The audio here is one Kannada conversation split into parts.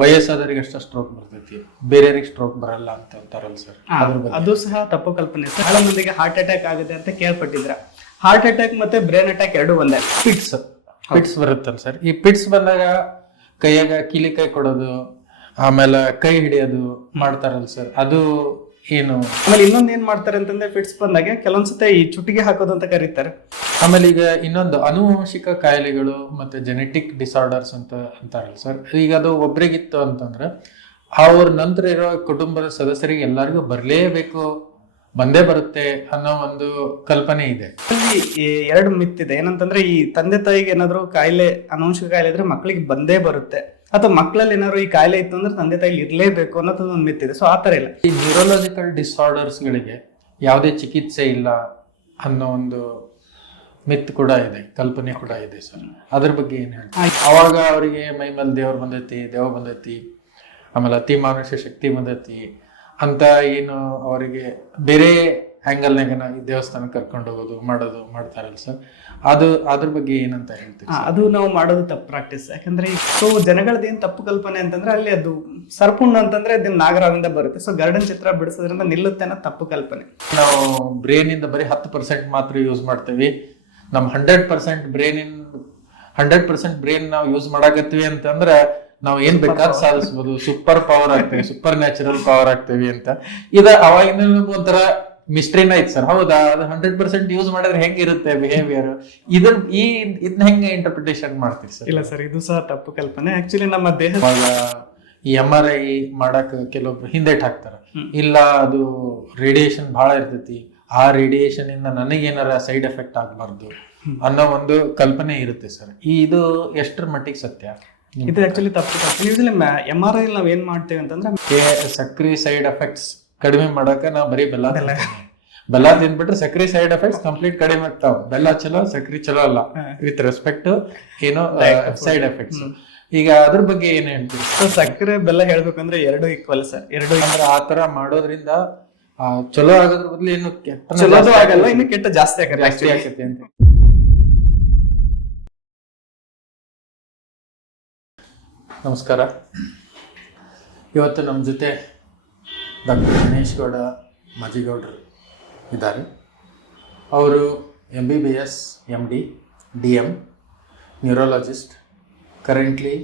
ವಯಸ್ಸಾದವರಿಗೆ ಅಷ್ಟ ಸ್ಟ್ರೋಕ್ ಬರ್ತೈತಿ, ಬೇರೆಯವ್ರಿಗೆ ಸ್ಟ್ರೋಕ್ ಬರಲ್ಲ ಅಂತ ಅಂತಾರಲ್ಲ ಸರ್, ಅದು ಸಹ ತಪ್ಪು ಕಲ್ಪನೆ ಸರ್. ಬಹಳ ಮಂದಿಗೆ ಹಾರ್ಟ್ ಅಟ್ಯಾಕ್ ಆಗುತ್ತೆ ಅಂತ ಕೇಳ್ಪಟ್ಟಿದ್ರ. ಹಾರ್ಟ್ ಅಟ್ಯಾಕ್ ಮತ್ತೆ ಬ್ರೈನ್ ಅಟ್ಯಾಕ್ ಎರಡು ಒಂದೇ. ಪಿಟ್ಸ್ ಬರುತ್ತಲ್ಲ ಸರ್, ಈ ಪಿಟ್ಸ್ ಬಂದಾಗ ಕೈಯಾಗ ಕೀಲಿ ಕೈ ಕೊಡೋದು, ಆಮೇಲೆ ಕೈ ಹಿಡಿಯೋದು ಮಾಡ್ತಾರಲ್ಲ ಸರ್, ಅದು ಏನು? ಆಮೇಲೆ ಇನ್ನೊಂದ್ ಏನ್ ಮಾಡ್ತಾರೆ ಅಂತಂದ್ರೆ ಫಿಟ್ಸ್ ಬಂದಾಗ ಕೆಲವೊಂದ್ಸತಿ ಈ ಚುಟಿಗೆ ಹಾಕೋದು ಅಂತ ಕರೀತಾರೆ. ಆಮೇಲೆ ಈಗ ಇನ್ನೊಂದು ಅನುವಂಶಿಕ ಕಾಯಿಲೆಗಳು ಮತ್ತೆ ಜೆನೆಟಿಕ್ ಡಿಸಾರ್ಡರ್ಸ್ ಅಂತ ಅಂತಾರಲ್ಲ ಸರ್, ಈಗ ಅದು ಒಬ್ರಿಗಿತ್ತು ಅಂತಂದ್ರೆ ಅವ್ರ ನಂತರ ಇರೋ ಕುಟುಂಬದ ಸದಸ್ಯರಿಗೆ ಎಲ್ಲರಿಗೂ ಬರ್ಲೇಬೇಕು, ಬಂದೇ ಬರುತ್ತೆ ಅನ್ನೋ ಒಂದು ಕಲ್ಪನೆ ಇದೆ. ಅಲ್ಲಿ ಎರಡು ಮಿತ್ ಇದೆ. ಏನಂತಂದ್ರೆ ಈ ತಂದೆ ತಾಯಿಗೆ ಏನಾದ್ರು ಕಾಯಿಲೆ, ಅನುವಂಶಿಕ ಕಾಯಿಲೆ ಇದ್ರೆ ಮಕ್ಕಳಿಗೆ ಬಂದೇ ಬರುತ್ತೆ, ಅಥವಾ ಮಕ್ಕಳಲ್ಲಿ ಏನಾದ್ರು ಈ ಕಾಯಿಲೆ ಇತ್ತು ಅಂದ್ರೆ ತಂದೆ ತಾಯಿಲಿ ಇರ್ಲೇಬೇಕು ಅನ್ನೋದು ಒಂದು ಮಿತ್ ಇದೆ. ಸೊ ಆತರ ಇಲ್ಲ. ಈ ನ್ಯೂರೋಲಾಜಿಕಲ್ ಡಿಸಾರ್ಡರ್ಸ್ ಗಳಿಗೆ ಯಾವುದೇ ಚಿಕಿತ್ಸೆ ಇಲ್ಲ ಅನ್ನೋ ಒಂದು ಮಿತ್ ಕೂಡ ಇದೆ, ಕಲ್ಪನೆ ಕೂಡ ಇದೆ ಸರ್. ಅದ್ರ ಬಗ್ಗೆ ಏನ್ ಹೇಳ್ತೀವಿ? ಅವಾಗ ಅವರಿಗೆ ಮೈ ಮೇಲೆ ದೇವ್ರು ಬಂದೈತಿ, ದೇವ ಬಂದೈತಿ, ಆಮೇಲೆ ಅತಿ ಮಾನುಷ ಶಕ್ತಿ ಬಂದೈತಿ ಅಂತ ಏನು ಅವರಿಗೆ ಬೇರೆ ಆಂಗಲ್ನಾಗ ಈ ದೇವಸ್ಥಾನ ಕರ್ಕೊಂಡು ಹೋಗೋದು ಮಾಡೋದು ಮಾಡ್ತಾರಲ್ಲ ಸರ್, ಅದು ಅದ್ರ ಬಗ್ಗೆ ಏನಂತ ಹೇಳ್ತೀವಿ? ಅದು ನಾವು ಮಾಡೋದು ತಪ್ಪು ಪ್ರಾಕ್ಟೀಸ್. ಯಾಕಂದ್ರೆ ಸೊ ಜನಗಳದ್ದು ಏನ್ ತಪ್ಪು ಕಲ್ಪನೆ ಅಂತಂದ್ರೆ ಅಲ್ಲಿ ಅದು ಸರ್ಪುಣ್ಣ ಅಂತಂದ್ರೆ ಅದು ನಾಗರಾವಿಂದ ಬರುತ್ತೆ. ಸೊ ಗರುಡನ್ ಚಿತ್ರ ಬಿಡಿಸೋದ್ರಿಂದ ನಿಲ್ಲುತ್ತೆ ಅನ್ನೋ ತಪ್ಪು ಕಲ್ಪನೆ. ನಾವು ಬ್ರೇನ್ ಇಂದ ಬರೀ 10% ಮಾತ್ರ ಯೂಸ್ ಮಾಡ್ತೇವಿ. ನಮ್ 100% ಬ್ರೇನ್ ನಾವು ಯೂಸ್ ಮಾಡಾಕತ್ತೀವಿ ಅಂತಂದ್ರೆ ನಾವ್ ಏನ್ ಬೇಕಾದ್ ಸಾಧಿಸ್ಬೋದು, ಸೂಪರ್ ಪವರ್ ಆಗ್ತೇವೆ, ಸೂಪರ್ ನ್ಯಾಚುರಲ್ ಪವರ್ ಆಗ್ತೇವಿ ಅಂತ. ಇದ ಅವಾಗಿನ ಒಂಥರ ಮಿಸ್ಟ್ರಿನ ಐತ್ ಸರ್. ಹೌದಾ, ಅದು 100% ಯೂಸ್ ಮಾಡಿದ್ರೆ ಹೆಂಗಿರುತ್ತೆ ಬಿಹೇವಿಯರ್, ಇದನ್ನ ಹೆಂಗೆ ಇಂಟರ್ಪ್ರಿಟೇಷನ್ ಮಾಡ್ತೀವಿ ಸರ್? ಇಲ್ಲ ಸರ್, ಇದು ಸಹ ತಪ್ಪು ಕಲ್ಪನೆ. ಆಕ್ಚುಲಿ ನಮ್ಮ ದೇಹ ಈ MRI ಮಾಡಕ್ ಕೆಲವೊಬ್ರು ಹಿಂದೇಟ್ ಹಾಕ್ತಾರ, ಇಲ್ಲ ಅದು ರೇಡಿಯೇಷನ್ ಬಹಳ ಇರ್ತೈತಿ, ಆ ರೇಡಿಯೇಷನ್ ಇಂದ ನನಗೇನಾರ ಸೈಡ್ ಎಫೆಕ್ಟ್ ಆಗ್ಬಾರ್ದು ಅನ್ನೋ ಒಂದು ಕಲ್ಪನೆ ಇರುತ್ತೆ ಸರ್. ಇದು ಎಷ್ಟರ ಮಟ್ಟಿಗೆ ಸತ್ಯ? ಇದು ಆಕ್ಚುಲಿ ತಪ್ಪು ಕಲ್ಪನೆ. ಯೂಶಲಿ MRI ನಾವ್ ಏನ್ ಮಾಡ್ತೇವೆ ಅಂತಂದ್ರೆ ಸಕ್ರಿ ಸೈಡ್ ಎಫೆಕ್ಟ್ಸ್ ಕಡಿಮೆ ಮಾಡಕ ನಾವು ಬರೀ ಬೆಲ್ಲ ತಿಂದ್ಬಿಟ್ರೆ ಸಕ್ರಿ ಸೈಡ್ ಎಫೆಕ್ಟ್ಸ್ ಕಂಪ್ಲೀಟ್ ಕಡಿಮೆ ಆಗ್ತಾವ. ಬೆಲ್ಲ ಚಲೋ, ಸಕ್ರಿ ಚಲೋ ಅಲ್ಲ, ವಿತ್ ರೆಸ್ಪೆಕ್ಟ್ ಏನೋ ಸೈಡ್ ಎಫೆಕ್ಟ್ಸ್. ಈಗ ಅದ್ರ ಬಗ್ಗೆ ಏನ್ ಹೇಳ್ತೀವಿ? ಸಕ್ಕರೆ ಬೆಲ್ಲ ಹೇಳ್ಬೇಕಂದ್ರೆ ಎರಡು ಈಕ್ವಲ್ ಸರ್. ಎರಡು ಅಂದ್ರೆ ಆತರ ಮಾಡೋದ್ರಿಂದ ಚಲೋ ಆಗೋದ್ರ ಬದಲು ಏನು ಕೆಟ್ಟ ಚಲೋದು ಆಗಲ್ಲ, ಇನ್ನು ಕೆಟ್ಟ ಜಾಸ್ತಿ ಆಗತ್ತೆ ಅಂತ. ನಮಸ್ಕಾರ. ಇವತ್ತು ನಮ್ಮ ಜೊತೆ ಡಾಕ್ಟರ್ ಗಣೇಶ್ ಗೌಡ ಮಾಜಿಗೌಡರು ಇದ್ದಾರೆ. ಅವರು MBBS MD DM neurologist, currently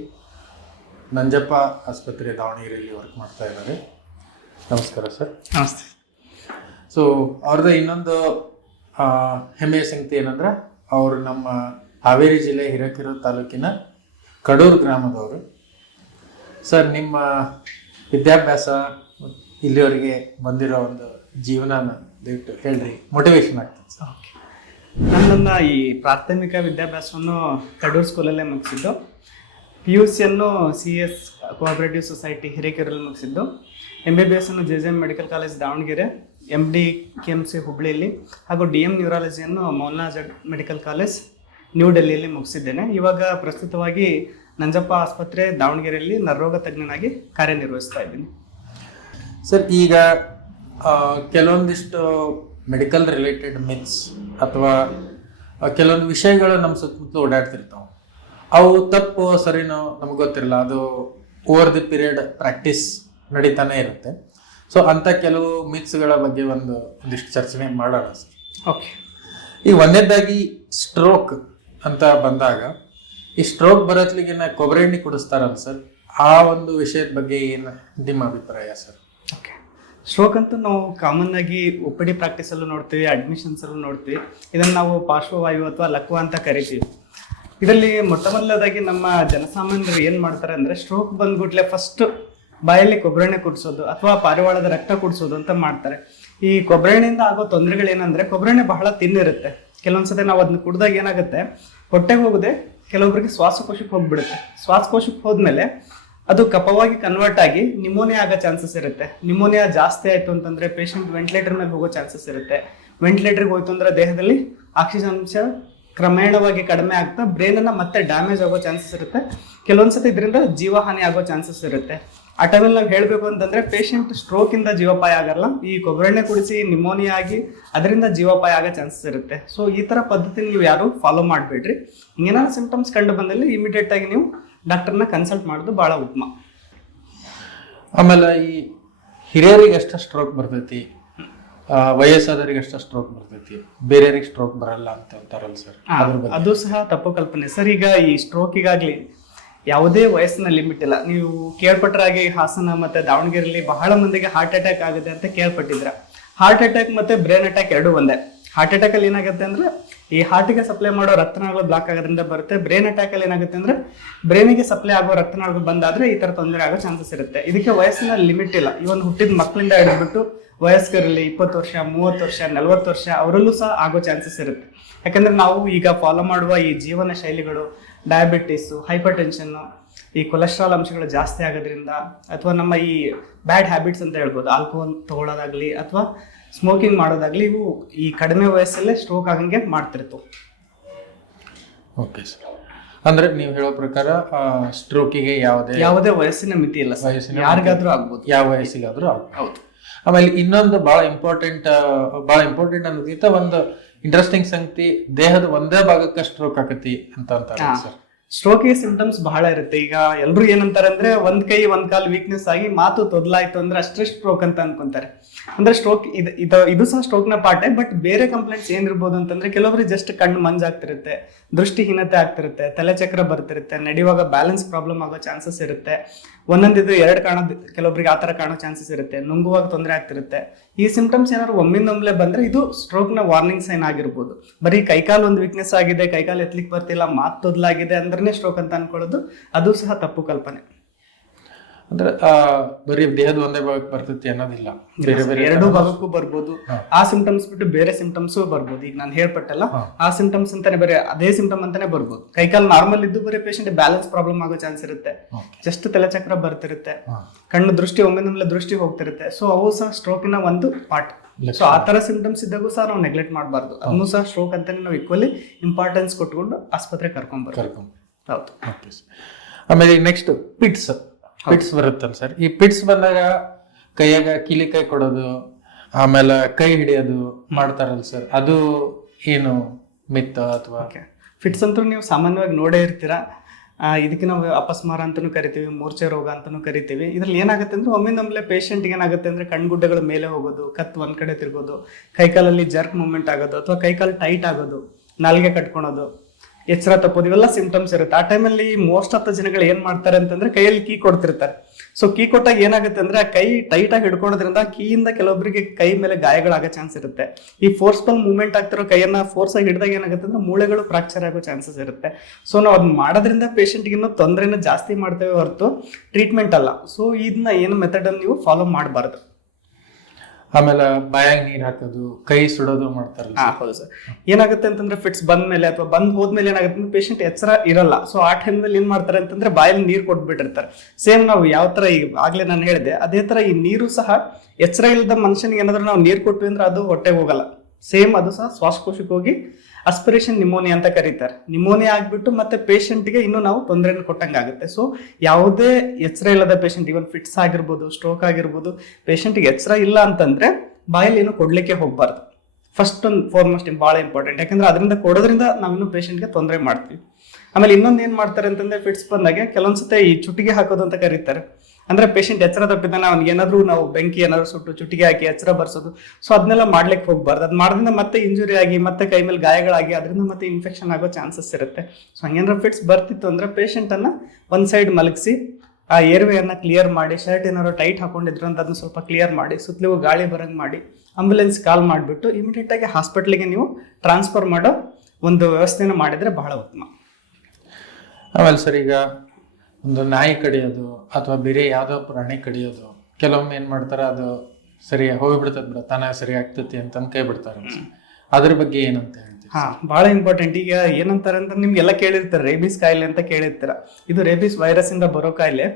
Nanjappa ಆಸ್ಪತ್ರೆ ದಾವಣಗೆರೆಯಲ್ಲಿ ವರ್ಕ್ ಮಾಡ್ತಾ ಇದ್ದಾರೆ. ನಮಸ್ಕಾರ ಸರ್. ನಮಸ್ತೆ. ಸೊ ಅವ್ರದ್ದು ಇನ್ನೊಂದು ಹೆಮ್ಮೆಯ ಸಂಗತಿ ಏನಂದ್ರೆ ಅವರು ನಮ್ಮ ಹಾವೇರಿ ಜಿಲ್ಲೆ ಹಿರೇಕೆರೂರು ತಾಲೂಕಿನ ಕಡೂರು ಗ್ರಾಮದವರು. ಸರ್, ನಿಮ್ಮ ವಿದ್ಯಾಭ್ಯಾಸ ಇಲ್ಲಿವರೆಗೆ ಬಂದಿರೋ ಒಂದು ಜೀವನನ ದಯವಿಟ್ಟು ಹೇಳ್ರಿ, ಮೋಟಿವೇಶನ್ ಆಗ್ತದೆ ಸರ್. ನನ್ನ ಈ ಪ್ರಾಥಮಿಕ ವಿದ್ಯಾಭ್ಯಾಸವನ್ನು ಕಡೂರು ಸ್ಕೂಲಲ್ಲೇ ಮುಗಿಸಿದ್ದು. PUC ಅನ್ನು CS ಕೋಆಪರೇಟಿವ್ ಸೊಸೈಟಿ ಹಿರೇಕೆರೂರಲ್ಲಿ ಮುಗಿಸಿದ್ದು. MBBS ಅನ್ನು JJM medical college Davangere, MD KMC ಹುಬ್ಳಿಯಲ್ಲಿ, ಹಾಗೂ DM ನ್ಯೂರಾಲಜಿಯನ್ನು Maulana Azad medical college new ಡೆಲ್ಲಿಯಲ್ಲಿ ಮುಗಿಸಿದ್ದೇನೆ. ಇವಾಗ ಪ್ರಸ್ತುತವಾಗಿ ನಂಜಪ್ಪ ಆಸ್ಪತ್ರೆ ದಾವಣಗೆರೆಯಲ್ಲಿ ನರರೋಗ ತಜ್ಞನಾಗಿ ಕಾರ್ಯನಿರ್ವಹಿಸ್ತಾ ಇದ್ದೀನಿ. ಸರ್, ಈಗ ಕೆಲವೊಂದಿಷ್ಟು ಮೆಡಿಕಲ್ ರಿಲೇಟೆಡ್ ಮಿತ್ಸ್ ಅಥವಾ ಕೆಲವೊಂದು ವಿಷಯಗಳು ನಮ್ಮ ಸುತ್ತಮುತ್ತಲು ಓಡಾಡ್ತಿರ್ತಾವೆ. ಅವು ತಪ್ಪು ಸರಿನೋ ನಮ್ಗೆ ಗೊತ್ತಿರಲ್ಲ, ಅದು ಓವರ್ ದಿ ಪೀರಿಯಡ್ ಪ್ರಾಕ್ಟೀಸ್ ನಡೀತಾನೆ ಇರುತ್ತೆ. ಸೊ ಅಂಥ ಕೆಲವು ಮಿತ್ಸ್ಗಳ ಬಗ್ಗೆ ಒಂದಿಷ್ಟು ಚರ್ಚೆ ಮಾಡೋಣ ಸರ್. ಓಕೆ. ಈಗ ಒಂದನೇದಾಗಿ ಸ್ಟ್ರೋಕ್ ಅಂತ ಬಂದಾಗ, ಈ ಸ್ಟ್ರೋಕ್ ಬರೋತ್ಲಿಗೆ ಕೊಬ್ಬರಿ ಎಣ್ಣೆ ಕುಡಿಸ್ತಾರಲ್ಲ ಸರ್, ಆ ಒಂದು ವಿಷಯದ ಬಗ್ಗೆ ಏನು ನಿಮ್ಮ ಅಭಿಪ್ರಾಯ ಸರ್? ಓಕೆ. ಸ್ಟ್ರೋಕ್ ಅಂತೂ ನಾವು ಕಾಮನ್ ಆಗಿ OPD ಪ್ರಾಕ್ಟೀಸಲ್ಲೂ ನೋಡ್ತೀವಿ, ಅಡ್ಮಿಷನ್ಸಲ್ಲೂ ನೋಡ್ತೀವಿ. ಇದನ್ನು ನಾವು ಪಾರ್ಶ್ವವಾಯು ಅಥವಾ ಲಕ್ವ ಅಂತ ಕರಿತೀವಿ. ಇದರಲ್ಲಿ ಮೊಟ್ಟ ಮೊದಲದಾಗಿ ನಮ್ಮ ಜನಸಾಮಾನ್ಯರು ಏನು ಮಾಡ್ತಾರೆ ಅಂದರೆ, ಸ್ಟ್ರೋಕ್ ಬಂದ್ಬಿಟ್ಲೆ ಫಸ್ಟ್ ಬಾಯಲ್ಲಿ ಕೊಬ್ಬರಿ ಎಣ್ಣೆ ಕುಡಿಸೋದು ಅಥವಾ ಪಾರಿವಾಳದ ರಕ್ತ ಕುಡಿಸೋದು ಅಂತ ಮಾಡ್ತಾರೆ. ಈ ಕೊಬ್ಬರಿ ಎಣ್ಣೆಯಿಂದ ಆಗೋ ತೊಂದರೆಗಳೇನೆಂದರೆ, ಕೊಬ್ಬರಿ ಎಣ್ಣೆ ಬಹಳ ತಿನ್ನಿರುತ್ತೆ. ಕೆಲವೊಂದ್ಸತಿ ನಾವು ಅದನ್ನ ಕುಡಿದಾಗ ಏನಾಗುತ್ತೆ, ಹೊಟ್ಟೆಗೆ ಹೋಗದೆ ಕೆಲವೊಬ್ಬರಿಗೆ ಶ್ವಾಸಕೋಶಕ್ಕೆ ಹೋಗ್ಬಿಡುತ್ತೆ. ಶ್ವಾಸಕೋಶಕ್ಕೆ ಹೋದ್ಮೇಲೆ ಅದು ಕಫವಾಗಿ ಕನ್ವರ್ಟ್ ಆಗಿ ನಿಮೋನಿಯಾ ಆಗೋ ಚಾನ್ಸಸ್ ಇರುತ್ತೆ. ನಿಮೋನಿಯಾ ಜಾಸ್ತಿ ಆಯಿತು ಅಂತಂದರೆ ಪೇಷಂಟ್ ವೆಂಟಿಲೇಟರ್ ಮೇಲೆ ಹೋಗೋ ಚಾನ್ಸಸ್ ಇರುತ್ತೆ. ವೆಂಟಿಲೇಟರ್ಗೆ ಹೋಯ್ತು ಅಂದರೆ ದೇಹದಲ್ಲಿ ಆಕ್ಸಿಜನ್ ಅಂಶ ಕ್ರಮೇಣವಾಗಿ ಕಡಿಮೆ ಆಗ್ತಾ ಬ್ರೈನನ್ನು ಮತ್ತೆ ಡ್ಯಾಮೇಜ್ ಆಗೋ ಚಾನ್ಸಸ್ ಇರುತ್ತೆ. ಕೆಲವೊಂದ್ಸತಿ ಇದರಿಂದ ಜೀವಹಾನಿ ಆಗೋ ಚಾನ್ಸಸ್ ಇರುತ್ತೆ. ಆ ಟೈಮಲ್ಲಿ ನಾವು ಹೇಳಬೇಕು ಅಂತಂದರೆ, ಪೇಷಂಟ್ ಸ್ಟ್ರೋಕಿಂದ ಜೀವಪಾಯ ಆಗಲ್ಲ, ಈ ಕೊಬ್ಬರಿ ಎಣ್ಣೆ ಕುಡಿಸಿ ನಿಮೋನಿಯಾ ಆಗಿ ಅದರಿಂದ ಜೀವಪಾಯ ಆಗೋ ಚಾನ್ಸಸ್ ಇರುತ್ತೆ. ಸೊ ಈ ಥರ ಪದ್ಧತಿ ನೀವು ಯಾರು ಫಾಲೋ ಮಾಡಬೇಡ್ರಿ. ಹಿಂಗೇನಾದ್ರು ಸಿಂಪ್ಟಮ್ಸ್ ಕಂಡು ಬಂದಲ್ಲಿ ಇಮಿಡಿಯೇಟ್ ಆಗಿ ನೀವು ಡಾಕ್ಟರ್ನ ಕನ್ಸಲ್ಟ್ ಮಾಡೋದು ಭಾಳ ಉತ್ತಮ. ಆಮೇಲೆ ಈ ಹಿರಿಯರಿಗೆ ಎಷ್ಟ ಸ್ಟ್ರೋಕ್ ಬರ್ತೈತಿ, ವಯಸ್ಸಾದವರಿಗೆ ಎಷ್ಟ ಸ್ಟ್ರೋಕ್ ಬರ್ತೈತಿ, ಬೇರೆಯವ್ರಿಗೆ ಸ್ಟ್ರೋಕ್ ಬರಲ್ಲ ಅಂತ ಅಂತಾರಲ್ಲ ಸರ್, ಅದ್ರ ಬಗ್ಗೆ? ಅದು ಸಹ ತಪ್ಪು ಕಲ್ಪನೆ ಸರ್. ಈಗ ಈ ಸ್ಟ್ರೋಕಿಗಾಗ್ಲಿ ಯಾವುದೇ ವಯಸ್ಸಿನ ಲಿಮಿಟ್ ಇಲ್ಲ. ನೀವು ಕೇಳ್ಪಟ್ರಾಗೆ ಹಾಸನ ಮತ್ತೆ ದಾವಣಗೆರೆಯಲ್ಲಿ ಬಹಳ ಮಂದಿಗೆ ಹಾರ್ಟ್ ಅಟ್ಯಾಕ್ ಆಗುತ್ತೆ ಅಂತ ಕೇಳ್ಪಟ್ಟಿದ್ರ. ಹಾರ್ಟ್ ಅಟ್ಯಾಕ್ ಮತ್ತೆ ಬ್ರೈನ್ ಅಟ್ಯಾಕ್ ಎರಡು ಒಂದೇ. ಹಾರ್ಟ್ ಅಟ್ಯಾಕ್ ಅಲ್ಲಿ ಏನಾಗುತ್ತೆ ಅಂದ್ರೆ ಈ ಹಾರ್ಟಿಗೆ ಸಪ್ಲೈ ಮಾಡೋ ರಕ್ತನಾಳಗಳು ಬ್ಲಾಕ್ ಆಗೋದ್ರಿಂದ ಬರುತ್ತೆ. ಬ್ರೈನ್ ಅಟ್ಯಾಕ್ ಅಲ್ಲಿ ಏನಾಗುತ್ತೆ ಅಂದ್ರೆ ಬ್ರೈನಿಗೆ ಸಪ್ಲೈ ಆಗೋ ರಕ್ತನಾಳಗಳು ಬಂದಾದ್ರೆ ಈ ತರ ತೊಂದರೆ ಆಗೋ ಚಾನ್ಸಸ್ ಇರುತ್ತೆ. ಇದಕ್ಕೆ ವಯಸ್ಸಿನ ಲಿಮಿಟ್ ಇಲ್ಲ. ಇವನ್ ಹುಟ್ಟಿದ ಮಕ್ಕಳಿಂದ ಹಿಡಿದ್ಬಿಟ್ಟು ವಯಸ್ಕರಲ್ಲಿ 20 ವರ್ಷ, 30 ವರ್ಷ, 40 ವರ್ಷ ಅವರಲ್ಲೂ ಸಹ ಆಗೋ ಚಾನ್ಸಸ್ ಇರುತ್ತೆ. ಯಾಕಂದ್ರೆ ನಾವು ಈಗ ಫಾಲೋ ಮಾಡುವ ಈ ಜೀವನ ಶೈಲಿಗಳು, ಡಯಾಬಿಟಿಸ್, ಹೈಪರ್ ಟೆನ್ಷನ್, ಈ ಕೊಲೆಸ್ಟ್ರಾಲ್ ಅಂಶಗಳು ಜಾಸ್ತಿ ಆಗೋದ್ರಿಂದ, ಅಥವಾ ನಮ್ಮ ಈ ಬ್ಯಾಡ್ ಹ್ಯಾಬಿಟ್ಸ್ ಅಂತ ಹೇಳ್ಬೋದು, ಆಲ್ಕೋಹಾಲ್ ತಗೊಳ್ಳೋದಾಗ್ಲಿ ಅಥವಾ ಸ್ಮೋಕಿಂಗ್ ಮಾಡೋದಾಗ್ಲಿ, ಇವು ಈ ಕಡಿಮೆ ವಯಸ್ಸಲ್ಲೇ ಸ್ಟ್ರೋಕ್ ಆಗಂಗೆ ಮಾಡ್ತಿರ್ತವೆ. ಓಕೆ ಸರ್, ಅಂದ್ರೆ ನೀವು ಹೇಳೋ ಪ್ರಕಾರ ಸ್ಟ್ರೋಕಿಗೆ ಯಾವುದೇ ವಯಸ್ಸಿನ ಮಿತಿ ಇಲ್ಲ, ಯಾರಿಗಾದ್ರೂ ಆಗ್ಬೋದು, ಯಾವ ವಯಸ್ಸಿಗಾದ್ರೂ ಆಗ್ಬೋದು. ಹೌದು. ಆಮೇಲೆ ಇನ್ನೊಂದು ಬಹಳ ಇಂಪಾರ್ಟೆಂಟ್ ಅನ್ನೋದಕ್ಕಿಂತ ಒಂದು ಇಂಟ್ರೆಸ್ಟಿಂಗ್ ಸಂಗತಿ, ದೇಹದ ಒಂದೇ ಭಾಗಕ್ಕೆ ಸ್ಟ್ರೋಕ್ ಆಕತಿ ಅಂತ ಅಂತಾರೆ ಸರ್. ಸ್ಟ್ರೋಕಿಗೆ ಸಿಂಪ್ಟಮ್ಸ್ ಬಹಳ ಇರುತ್ತೆ. ಈಗ ಎಲ್ರು ಏನಂತಾರೆ ಅಂದ್ರೆ ಒಂದ್ ಕೈ ಒಂದ್ ಕಾಲ್ ವೀಕ್ನೆಸ್ ಆಗಿ ಮಾತು ತೊದಲಾಯ್ತು ಅಂದ್ರೆ ಅಷ್ಟೇ ಸ್ಟ್ರೋಕ್ ಅಂತ ಅನ್ಕೊಂತಾರೆ. ಅಂದ್ರೆ ಸ್ಟ್ರೋಕ್ ಇದು ಸಹ ಸ್ಟ್ರೋಕ್ ನ ಪಾರ್ಟೇ. ಬಟ್ ಬೇರೆ ಕಂಪ್ಲೇಂಟ್ಸ್ ಏನಿರ್ಬೋದು ಅಂತಂದ್ರೆ ಕೆಲವೊಬ್ರಿಗೆ ಜಸ್ಟ್ ಕಣ್ಣು ಮಂಜಾಗ್ತಿರುತ್ತೆ, ದೃಷ್ಟಿಹೀನತೆ ಆಗ್ತಿರುತ್ತೆ, ತಲೆ ಚಕ್ರ ಬರ್ತಿರುತ್ತೆ, ನಡೆಯುವಾಗ ಬ್ಯಾಲೆನ್ಸ್ ಪ್ರಾಬ್ಲಮ್ ಆಗೋ ಚಾನ್ಸಸ್ ಇರುತ್ತೆ. ಒಂದೊಂದಿದು ಎರಡು ಕಾಣೋದು, ಕೆಲವೊಬ್ರಿಗೆ ಆತರ ಕಾಣೋ ಚಾನ್ಸಸ್ ಇರುತ್ತೆ, ನುಂಗುವಾಗ ತೊಂದರೆ ಆಗ್ತಿರುತ್ತೆ. ಈ ಸಿಂಪ್ಟಮ್ಸ್ ಏನಾದ್ರು ಒಮ್ಮಿಂದೊಮ್ಲೆ ಬಂದ್ರೆ ಇದು ಸ್ಟ್ರೋಕ್ ನ ವಾರ್ನಿಂಗ್ ಸೈನ್ ಆಗಿರ್ಬೋದು. ಬರೀ ಕೈಕಾಲು ಒಂದು ವೀಕ್ನೆಸ್ ಆಗಿದೆ, ಕೈಕಾಲು ಎತ್ಲಿಕ್ಕೆ ಬರ್ತಿಲ್ಲ, ಮಾತು ತೊದಲಾಗಿದೆ ಅಂದ್ರೆ ಸ್ಟ್ರೋಕ್ ಅಂತ ಅನ್ಕೊಳ್ಳೋದು ಅದು ಸಹ ತಪ್ಪು ಕಲ್ಪನೆ. ಅಂದ್ರೆ ಬರೀ ದೇಹದ ಒಂದೇ ಭಾಗಕ್ಕೆ ಬರ್ತೈತಿ ಅನ್ನೋದಿಲ್ಲ, ಬೇರೆ ಬೇರೆ ಎರಡು ಭಾಗಕ್ಕೂ ಬರ್ಬೋದು. ಆ ಸಿಂಪ್ಟಮ್ಸ್ ಬಿಟ್ಟು ಬೇರೆ ಸಿಂಪ್ಟಮ್ಸ್ ಬರ್ಬೋದು. ಈಗ ನಾನು ಹೇಳ್ಪಟ್ಟಲ್ಲ, ಆ ಸಿಂಪ್ಟಮ್ಸ್ ಅಂತಾನೆ ಬರೀ ಅದೇ ಸಿಂಪ್ಟಮ್ ಅಂತಾನೆ ಬರ್ಬೋದು. ಕೈಕಾಲು ನಾರ್ಮಲ್ ಇದ್ದು ಬರೀ ಪೇಷಂಟ್ ಬ್ಯಾಲೆನ್ಸ್ ಪ್ರಾಬ್ಲಮ್ ಆಗೋ ಚಾನ್ಸ್ ಇರುತ್ತೆ, ಜಸ್ಟ್ ತಲೆ ಚಕ್ರ ಬರ್ತಿರುತ್ತೆ, ಕಣ್ಣು ದೃಷ್ಟಿ ಒಮ್ಮೆನೊಮ್ಮೆ ದೃಷ್ಟಿ ಹೋಗ್ತಿರುತ್ತೆ. ಸೊ ಅವು ಸಹ ಸ್ಟ್ರೋಕಿನ ಒಂದು ಪಾರ್ಟ್. ಸೊ ಆ ತರ ಸಿಂಪ್ಟಮ್ಸ್ ಇದ್ದಾಗೂ ಸಹ ನಾವು ನೆಗ್ಲೆಕ್ಟ್ ಮಾಡಬಾರ್ದು. ಅದನ್ನು ಸಹ ಸ್ಟ್ರೋಕ್ ಅಂತಾನೆ ನಾವು ಈಕ್ವಲಿ ಇಂಪಾರ್ಟೆನ್ಸ್ ಕೊಟ್ಕೊಂಡು ಆಸ್ಪತ್ರೆ ಕರ್ಕೊಂಡ್ಬರ್ಬೇಕು. ಹೌದು. ಆಮೇಲೆ ನೆಕ್ಸ್ಟ್ ಪಿಟ್ಸ್ ಬರುತ್ತಲ್ಲ ಸರ್. ಈ ಪಿಟ್ಸ್ ಬಂದಾಗ ಕೈಯಾಗ ಕೈ ಕೊಡೋದು, ಆಮೇಲೆ ಕೈ ಹಿಡಿಯೋದು ಮಾಡ್ತಾರಲ್ಲ ಸರ್, ಅದು ಏನು ಮಿತ್ ಅಥವಾ? ಫಿಟ್ಸ್ ಅಂತೂ ನೀವು ಸಾಮಾನ್ಯವಾಗಿ ನೋಡೇ ಇರ್ತೀರಾ. ಇದಕ್ಕೆ ನಾವು ಅಪಸ್ಮಾರ ಅಂತಾನೂ ಕರಿತೀವಿ, ಮೂರ್ಛೆ ರೋಗ ಅಂತಾನೂ ಕರಿತೀವಿ. ಇದ್ರಲ್ಲಿ ಏನಾಗುತ್ತೆ ಅಂದ್ರೆ ಒಮ್ಮಿಂದೊಮ್ಮೆಲೆ ಪೇಷಂಟ್ಗೆ ಏನಾಗುತ್ತೆ ಅಂದ್ರೆ ಕಣ್ಗುಡ್ಡೆಗಳ ಮೇಲೆ ಹೋಗೋದು, ಕತ್ತು ಒಂದ್ ಕಡೆ ತಿರ್ಗೋದು, ಕೈಕಾಲಲ್ಲಿ ಜರ್ಕ್ ಮೂವ್ಮೆಂಟ್ ಆಗೋದು, ಅಥವಾ ಕೈಕಾಲು ಟೈಟ್ ಆಗೋದು, ನಾಲ್ಗೆ ಕಟ್ಕೊಳೋದು, ಎಚ್ಚರ ತಪ್ಪೋದು, ಇವೆಲ್ಲ ಸಿಂಪ್ಟಮ್ಸ್ ಇರುತ್ತೆ. ಆ ಟೈಮಲ್ಲಿ ಮೋಸ್ಟ್ ಆಫ್ ದ ಜನಗಳು ಏನ್ ಮಾಡ್ತಾರೆ ಅಂತಂದ್ರೆ ಕೈಯಲ್ಲಿ ಕೀ ಕೊಡ್ತಿರ್ತಾರೆ. ಸೊ ಕೀ ಕೊಟ್ಟಾಗ ಏನಾಗುತ್ತೆ ಅಂದ್ರೆ ಆ ಕೈ ಟೈಟ್ ಆಗಿ ಹಿಡ್ಕೊಳೋದ್ರಿಂದ ಕೀಯಿಂದ ಕೆಲವೊಬ್ಬರಿಗೆ ಕೈ ಮೇಲೆ ಗಾಯಗಳಾಗೋ ಚಾನ್ಸ್ ಇರುತ್ತೆ. ಈ ಫೋರ್ಸ್ಫುಲ್ ಮೂವ್ಮೆಂಟ್ ಆಗ್ತಿರೋ ಕೈಯನ್ನ ಫೋರ್ಸ್ ಆಗಿ ಹಿಡಿದಾಗ ಏನಾಗುತ್ತೆ ಅಂದ್ರೆ ಮೂಳೆಗಳು ಫ್ರಾಕ್ಚರ್ ಆಗೋ ಚಾನ್ಸಸ್ ಇರುತ್ತೆ. ಸೊ ನಾವು ಅದನ್ನ ಮಾಡೋದ್ರಿಂದ ಪೇಷಂಟ್ಗೆ ಇನ್ನೂ ತೊಂದರೆನ ಜಾಸ್ತಿ ಮಾಡ್ತೇವೆ ಹೊರತು ಟ್ರೀಟ್ಮೆಂಟ್ ಅಲ್ಲ. ಸೊ ಇದನ್ನ ಏನು ಮೆಥಡ್ ಅನ್ನು ನೀವು ಫಾಲೋ ಮಾಡಬಾರ್ದು. ಆಮೇಲೆ ಬಾಯಾಗ ನೀರ್ ಹಾಕೋದು, ಕೈ ಸುಡೋದು ಮಾಡ್ತಾರಲ್ಲ. ಹೌದು ಸರ್. ಏನಾಗುತ್ತೆ ಅಂತಂದ್ರೆ ಫಿಟ್ಸ್ ಬಂದ್ಮೇಲೆ ಅಥವಾ ಬಂದ್ ಹೋದ್ಮೇಲೆ ಏನಾಗುತ್ತೆ ಅಂದ್ರೆ ಪೇಷಂಟ್ ಎಚ್ಚರ ಇರಲ್ಲ. ಸೊ ಆ ಟೈಮ್ನಲ್ಲಿ ಏನ್ ಮಾಡ್ತಾರೆ ಅಂತಂದ್ರೆ ಬಾಯಲ್ಲಿ ನೀರು ಕೊಟ್ಬಿಟ್ಟಿರ್ತಾರೆ. ಸೇಮ್ ನಾವು ಯಾವ ತರ ಈಗ ಆಗ್ಲೇ ನಾನು ಹೇಳಿದೆ ಅದೇ ತರ ಈ ನೀರು ಸಹ ಎಚ್ಚರ ಇಲ್ಲದ ಮನುಷ್ಯನಿಗೆ ಏನಾದ್ರೂ ನಾವು ನೀರು ಕೊಟ್ವಿ ಅಂದ್ರೆ ಅದು ಹೊಟ್ಟೆಗೆ ಹೋಗಲ್ಲ. ಸೇಮ್ ಅದು ಸಹ ಶ್ವಾಸಕೋಶಕ್ಕೆ ಹೋಗಿ ಅಸ್ಪಿರೇಷನ್ ನಿಮೋನಿಯಾ ಅಂತ ಕರೀತಾರೆ. ನಿಮೋನಿಯಾ ಆಗ್ಬಿಟ್ಟು ಮತ್ತೆ ಪೇಷಂಟ್ಗೆ ಇನ್ನೂ ನಾವು ತೊಂದರೆಯನ್ನು ಕೊಟ್ಟಂಗಾಗುತ್ತೆ. ಸೊ ಯಾವುದೇ ಎಚ್ಚರ ಇಲ್ಲದ ಪೇಷಂಟ್, ಇವನ್ ಫಿಟ್ಸ್ ಆಗಿರ್ಬೋದು, ಸ್ಟ್ರೋಕ್ ಆಗಿರ್ಬೋದು, ಪೇಷಂಟ್ಗೆ ಎಚ್ಚರ ಇಲ್ಲ ಅಂತಂದ್ರೆ ಬಾಯಲ್ಲಿ ಏನು ಕೊಡ್ಲಿಕ್ಕೆ ಹೋಗ್ಬಾರ್ದು. ಫಸ್ಟ್ ಒಂದು ಫಾರ್ಮೋಸ್ಟ್ ಬಹಳ ಇಂಪಾರ್ಟೆಂಟ್. ಯಾಕಂದ್ರೆ ಅದರಿಂದ ಕೊಡೋದ್ರಿಂದ ನಾವಿನ್ನು ಪೇಷಂಟ್ಗೆ ತೊಂದರೆ ಮಾಡ್ತೀವಿ. ಆಮೇಲೆ ಇನ್ನೊಂದು ಏನ್ ಮಾಡ್ತಾರೆ ಅಂತಂದ್ರೆ ಫಿಟ್ಸ್ ಬಂದಾಗೆ ಕೆಲವೊಂದ್ಸತೆ ಈ ಚುಟಿಗೆ ಹಾಕೋದು ಅಂತ ಕರೀತಾರೆ. ಅಂದ್ರೆ ಪೇಷಂಟ್ ಎಚ್ಚರ ತಪ್ಪಿದ್ದಾನೆ, ಅವ್ನಿಗೆ ಏನಾದ್ರು ನಾವು ಬೆಂಕಿ ಏನಾದ್ರು ಸುಟ್ಟು ಚುಟಿಗೆ ಹಾಕಿ ಎಚ್ಚರ ಬರ್ಸೋದು. ಸೊ ಅದನ್ನೆಲ್ಲ ಮಾಡ್ಲಿಕ್ಕೆ ಹೋಗ್ಬಾರ್ದು. ಅದ್ ಮಾಡೋದ್ರಿಂದ ಮತ್ತೆ ಇಂಜುರಿ ಆಗಿ ಮತ್ತೆ ಕೈ ಮೇಲೆ ಗಾಯಗಳಾಗಿ ಅದರಿಂದ ಮತ್ತೆ ಇನ್ಫೆಕ್ಷನ್ ಆಗೋ ಚಾನ್ಸಸ್ ಇರುತ್ತೆ. ಸೊ ಹಂಗೇನಾದ್ರು ಫಿಟ್ಸ್ ಬರ್ತಿತ್ತು ಅಂದ್ರೆ ಪೇಷಂಟ್ ಅನ್ನ ಒಂದ್ ಸೈಡ್ ಮಲಗಿಸಿ ಆ ಏರ್ವೇಯನ್ನ ಕ್ಲಿಯರ್ ಮಾಡಿ, ಶರ್ಟ್ ಏನಾದ್ರು ಟೈಟ್ ಹಾಕೊಂಡಿದ್ರು ಅಂತ ಅದನ್ನ ಸ್ವಲ್ಪ ಕ್ಲಿಯರ್ ಮಾಡಿ, ಸುತ್ತಲೂ ಗಾಳಿ ಬರಂಗ್ ಮಾಡಿ ಆಂಬುಲೆನ್ಸ್ ಕಾಲ್ ಮಾಡಿಬಿಟ್ಟು ಇಮಿಡಿಯೇಟ್ ಆಗಿ ಹಾಸ್ಪಿಟ್ಲಿಗೆ ನೀವು ಟ್ರಾನ್ಸ್ಫರ್ ಮಾಡೋ ಒಂದು ವ್ಯವಸ್ಥೆನ ಮಾಡಿದ್ರೆ ಬಹಳ ಉತ್ತಮ. ಆಮೇಲೆ ಸರ್, ಈಗ ಒಂದು ನಾಯಿ ಕಡಿಯೋದು ಅಥವಾ ಬೇರೆ ಯಾವ್ದೋ ಪ್ರಾಣಿ ಕಡಿಯೋದು, ಕೆಲವೊಮ್ಮೆ ಏನ್ ಮಾಡ್ತಾರ ಅದು ಸರಿ ಹೋಗಿಬಿಡ್ತದ ಬಿಡ, ತಾನ ಸರಿ ಆಗ್ತತಿ ಅಂತ ಕೈ ಬಿಡ್ತಾರೆ. ಅದ್ರ ಬಗ್ಗೆ ಏನಂತ ಹೇಳ್ತೀವಿ? ಬಹಳ ಇಂಪಾರ್ಟೆಂಟ್. ಈಗ ಏನಂತಾರೆ ಅಂತ ನಿಮ್ಗೆಲ್ಲ ಕೇಳಿರ್ತಾರೆ, ರೇಬಿಸ್ ಕಾಯಿಲೆ ಅಂತ ಕೇಳಿರ್ತೀರ. ಇದು ರೇಬಿಸ್ ವೈರಸ್ ಇಂದ ಬರೋ ಕಾಯಿಲೆ.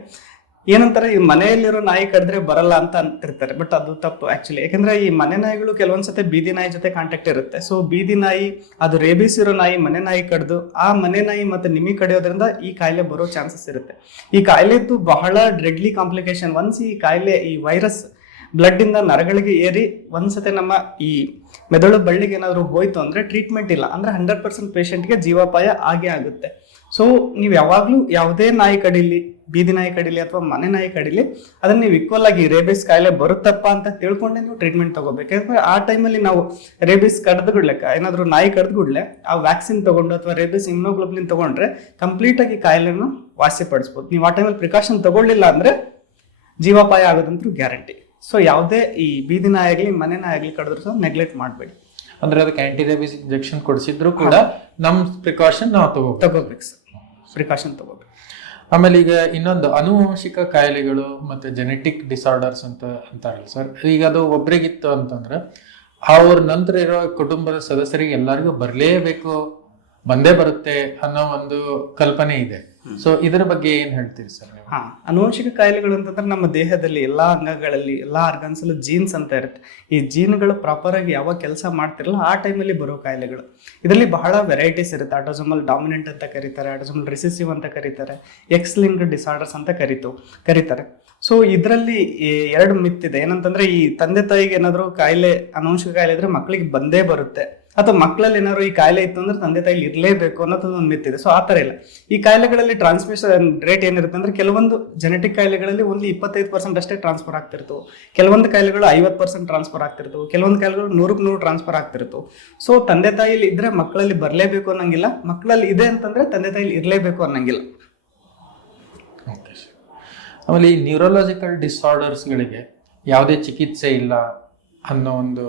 ಏನಂತಾರೆ, ಈ ಮನೆಯಲ್ಲಿರೋ ನಾಯಿ ಕಡಿದ್ರೆ ಬರಲ್ಲ ಅಂತ ಅಂತಿರ್ತಾರೆ. ಬಟ್ ಅದು ತಪ್ಪು ಆಕ್ಚುಲಿ. ಯಾಕಂದ್ರೆ ಈ ಮನೆ ನಾಯಿಗಳು ಕೆಲವೊಂದ್ಸತಿ ಬೀದಿ ನಾಯಿ ಜೊತೆ ಕಾಂಟ್ಯಾಕ್ಟ್ ಇರುತ್ತೆ. ಸೊ ಬೀದಿ ನಾಯಿ, ಅದು ರೇಬಿಸ್ ಇರೋ ನಾಯಿ ಮನೆ ನಾಯಿ ಕಡ್ದು ಆ ಮನೆ ನಾಯಿ ಮತ್ತೆ ನಿಮಗೆ ಕಡಿಯೋದ್ರಿಂದ ಈ ಕಾಯಿಲೆ ಬರೋ ಚಾನ್ಸಸ್ ಇರುತ್ತೆ. ಈ ಕಾಯಿಲೆದ್ದು ಬಹಳ ಡೆಡ್ಲಿ ಕಾಂಪ್ಲಿಕೇಶನ್. ಒನ್ಸ್ ಈ ಕಾಯಿಲೆ, ಈ ವೈರಸ್ ಬ್ಲಡ್ ಇಂದ ನರಗಳಿಗೆ ಏರಿ ಒಂದ್ಸತಿ ನಮ್ಮ ಈ ಮೆದುಳು ಬಳ್ಳಿಗೆ ಏನಾದ್ರು ಹೋಯ್ತು ಅಂದ್ರೆ ಟ್ರೀಟ್ಮೆಂಟ್ ಇಲ್ಲ ಅಂದ್ರೆ 100% ಪೇಷಂಟ್ಗೆ ಜೀವಾಪಾಯ ಆಗೇ ಆಗುತ್ತೆ. ಸೊ ನೀವು ಯಾವಾಗಲೂ ಯಾವುದೇ ನಾಯಿ ಕಡಿಲಿ, ಬೀದಿ ನಾಯಿ ಕಡಿಲಿ ಅಥವಾ ಮನೆ ನಾಯಿ ಕಡಿಲಿ, ಅದನ್ನ ನೀವು ಈಕ್ವಲ್ ಆಗಿ ರೇಬಿಸ್ ಕಾಯಿಲೆ ಬರುತ್ತಪ್ಪ ಅಂತ ತಿಳ್ಕೊಂಡೆ ನೀವು ಟ್ರೀಟ್ಮೆಂಟ್ ತಗೋಬೇಕು. ಯಾಕಂದ್ರೆ ಆ ಟೈಮಲ್ಲಿ ನಾವು ರೇಬಿಸ್ ಕಡ್ದು ಬಿಡ್ಲೆಕ್ಕ ಏನಾದ್ರು ನಾಯಿ ಕಡ್ದು ಬಿಡ್ಲೆ ಆ ವ್ಯಾಕ್ಸಿನ್ ತಗೊಂಡು ಅಥವಾ ರೇಬಿಸ್ ಇಮ್ಯುನೋಗ್ಲೋಬುಲಿನ್ ತಗೊಂಡ್ರೆ ಕಂಪ್ಲೀಟ್ ಆಗಿ ಕಾಯಿಲೆನ ವಾಸಿಪಡಿಸ್ಬೋದು. ನೀವು ಆ ಟೈಮಲ್ಲಿ ಪ್ರಿಕಾಷನ್ ತಗೊಳ್ಳಿಲ್ಲ ಅಂದ್ರೆ ಜೀವಾಪಾಯ ಆಗೋದಂತೂ ಗ್ಯಾರಂಟಿ. ಸೊ ಯಾವುದೇ ಈ ಬೀದಿ ನಾಯಿ ಆಗಲಿ ಮನೆ ನಾಯಿ ಆಗಲಿ ಕಡಿದ್ರು ಸಹ ನೆಗ್ಲೆಕ್ಟ್ ಮಾಡಬೇಡಿ. ಅಂದ್ರೆ ಅದಕ್ಕೆ ಆಂಟಿ ರೇಬಿಸ್ ಇಂಜೆಕ್ಷನ್ ಕೊಡಿಸಿದ್ರು ಕೂಡ ನಮ್ ಪ್ರಿಕಾಷನ್ ನಾವು ತಗೋಬೇಕು ಸರ್, ಪ್ರಿಕಾಷನ್ ತಗೋಬೇಕು. ಆಮೇಲೆ ಈಗ ಇನ್ನೊಂದು ಅನುವಂಶಿಕ ಕಾಯಿಲೆಗಳು ಮತ್ತೆ ಜೆನೆಟಿಕ್ ಡಿಸಾರ್ಡರ್ಸ್ ಅಂತ ಅಂತಾರಲ್ಲ ಸರ್, ಈಗ ಅದು ಒಬ್ರಿಗಿತ್ತು ಅಂತಂದ್ರೆ ಅವ್ರ ನಂತರ ಇರೋ ಕುಟುಂಬದ ಸದಸ್ಯರಿಗೆ ಎಲ್ಲರಿಗೂ ಬರ್ಲೇಬೇಕು, ಬಂದೇ ಬರುತ್ತೆ ಅನ್ನೋ ಒಂದು ಕಲ್ಪನೆ ಇದೆ. ಸೊ ಇದರ ಬಗ್ಗೆ ಏನ್ ಹೇಳ್ತೀರಿ ಸರ್? ಅನುವಂಶಿಕ ಕಾಯಿಲೆಗಳು ಅಂತಂದ್ರೆ ನಮ್ಮ ದೇಹದಲ್ಲಿ ಎಲ್ಲಾ ಅಂಗಗಳಲ್ಲಿ ಎಲ್ಲಾ ಆರ್ಗನ್ಸ್ ಅಲ್ಲೂ ಜೀನ್ಸ್ ಅಂತ ಇರುತ್ತೆ. ಈ ಜೀನ್ಗಳು ಪ್ರಾಪರ್ ಆಗಿ ಯಾವಾಗ ಕೆಲಸ ಮಾಡ್ತಿರಲ್ಲ ಆ ಟೈಮಲ್ಲಿ ಬರೋ ಕಾಯಿಲೆಗಳು. ಇದರಲ್ಲಿ ಬಹಳ ವೆರೈಟೀಸ್ ಇರುತ್ತೆ. ಆಟೋಸೋಮಲ್ ಡಾಮಿನೆಂಟ್ ಅಂತ ಕರೀತಾರೆ, ಆಟೋಸೋಮಲ್ ರಿಸೆಸಿವ್ ಅಂತ ಕರೀತಾರೆ, ಎಕ್ಸ್ ಲಿಂಕ್ಡ್ ಡಿಸಾರ್ಡರ್ಸ್ ಅಂತ ಕರೀತಾರೆ. ಸೊ ಇದರಲ್ಲಿ ಎರಡು ಮಿತ್ ಇದೆ. ಏನಂತಂದ್ರೆ ಈ ತಂದೆ ತಾಯಿಗೆ ಏನಾದ್ರು ಕಾಯಿಲೆ, ಅನುವಂಶಿಕ ಕಾಯಿಲೆ ಇದ್ರೆ ಮಕ್ಕಳಿಗೆ ಬಂದೇ ಬರುತ್ತೆ, ಅಥವಾ ಮಕ್ಕಳಲ್ಲಿ ಏನಾದ್ರು ಈ ಕಾಯಿಲೆ ಇತ್ತು ಅಂದ್ರೆ ತಂದೆ ತಾಯಿಲಿ ಇರಲೇಬೇಕು ಅನ್ನೋದು ಒಂದು ಮಿತ್ ಇದೆ. ಸೊ ಆ ಥರ ಇಲ್ಲ. ಈ ಕಾಯಿಲೆಗಳಲ್ಲಿ ಟ್ರಾನ್ಸ್ಮಿಷನ್ ರೇಟ್ ಏನಿರುತ್ತೆ ಅಂದ್ರೆ ಕೆಲವೊಂದು ಜೆನೆಟಿಕ್ ಕಾಯಿಲೆಗಳಲ್ಲಿ ಓನ್ಲಿ 25% ಅಷ್ಟೇ ಟ್ರಾನ್ಸ್ಫರ್ ಆಗ್ತಿರ್ತವೆ, ಕೆಲವೊಂದು ಕಾಯಿಲೆಗಳು 50% ಟ್ರಾನ್ಸ್ಫರ್ ಆಗ್ತಿರ್ತವೆ, ಕೆಲವೊಂದು ಕಾಯಿಲೆಗಳು 100% ಟ್ರಾನ್ಸ್ಫರ್ ಆಗ್ತಿರ್ತವೆ. ಸೊ ತಂದೆ ತಾಯಿಲಿ ಇದ್ರೆ ಮಕ್ಕಳಲ್ಲಿ ಬರಲೇಬೇಕು ಅನ್ನಂಗಿಲ್ಲ, ಮಕ್ಕಳಲ್ಲಿ ಇದೆ ಅಂತಂದ್ರೆ ತಂದೆ ತಾಯಿಲಿ ಇರಲೇಬೇಕು ಅನ್ನಂಗಿಲ್ಲ. ಆಮೇಲೆ ಈ ನ್ಯೂರೋಲಾಜಿಕಲ್ ಡಿಸಾರ್ಡರ್ಸ್ಗಳಿಗೆ ಯಾವುದೇ ಚಿಕಿತ್ಸೆ ಇಲ್ಲ ಅನ್ನೋ ಒಂದು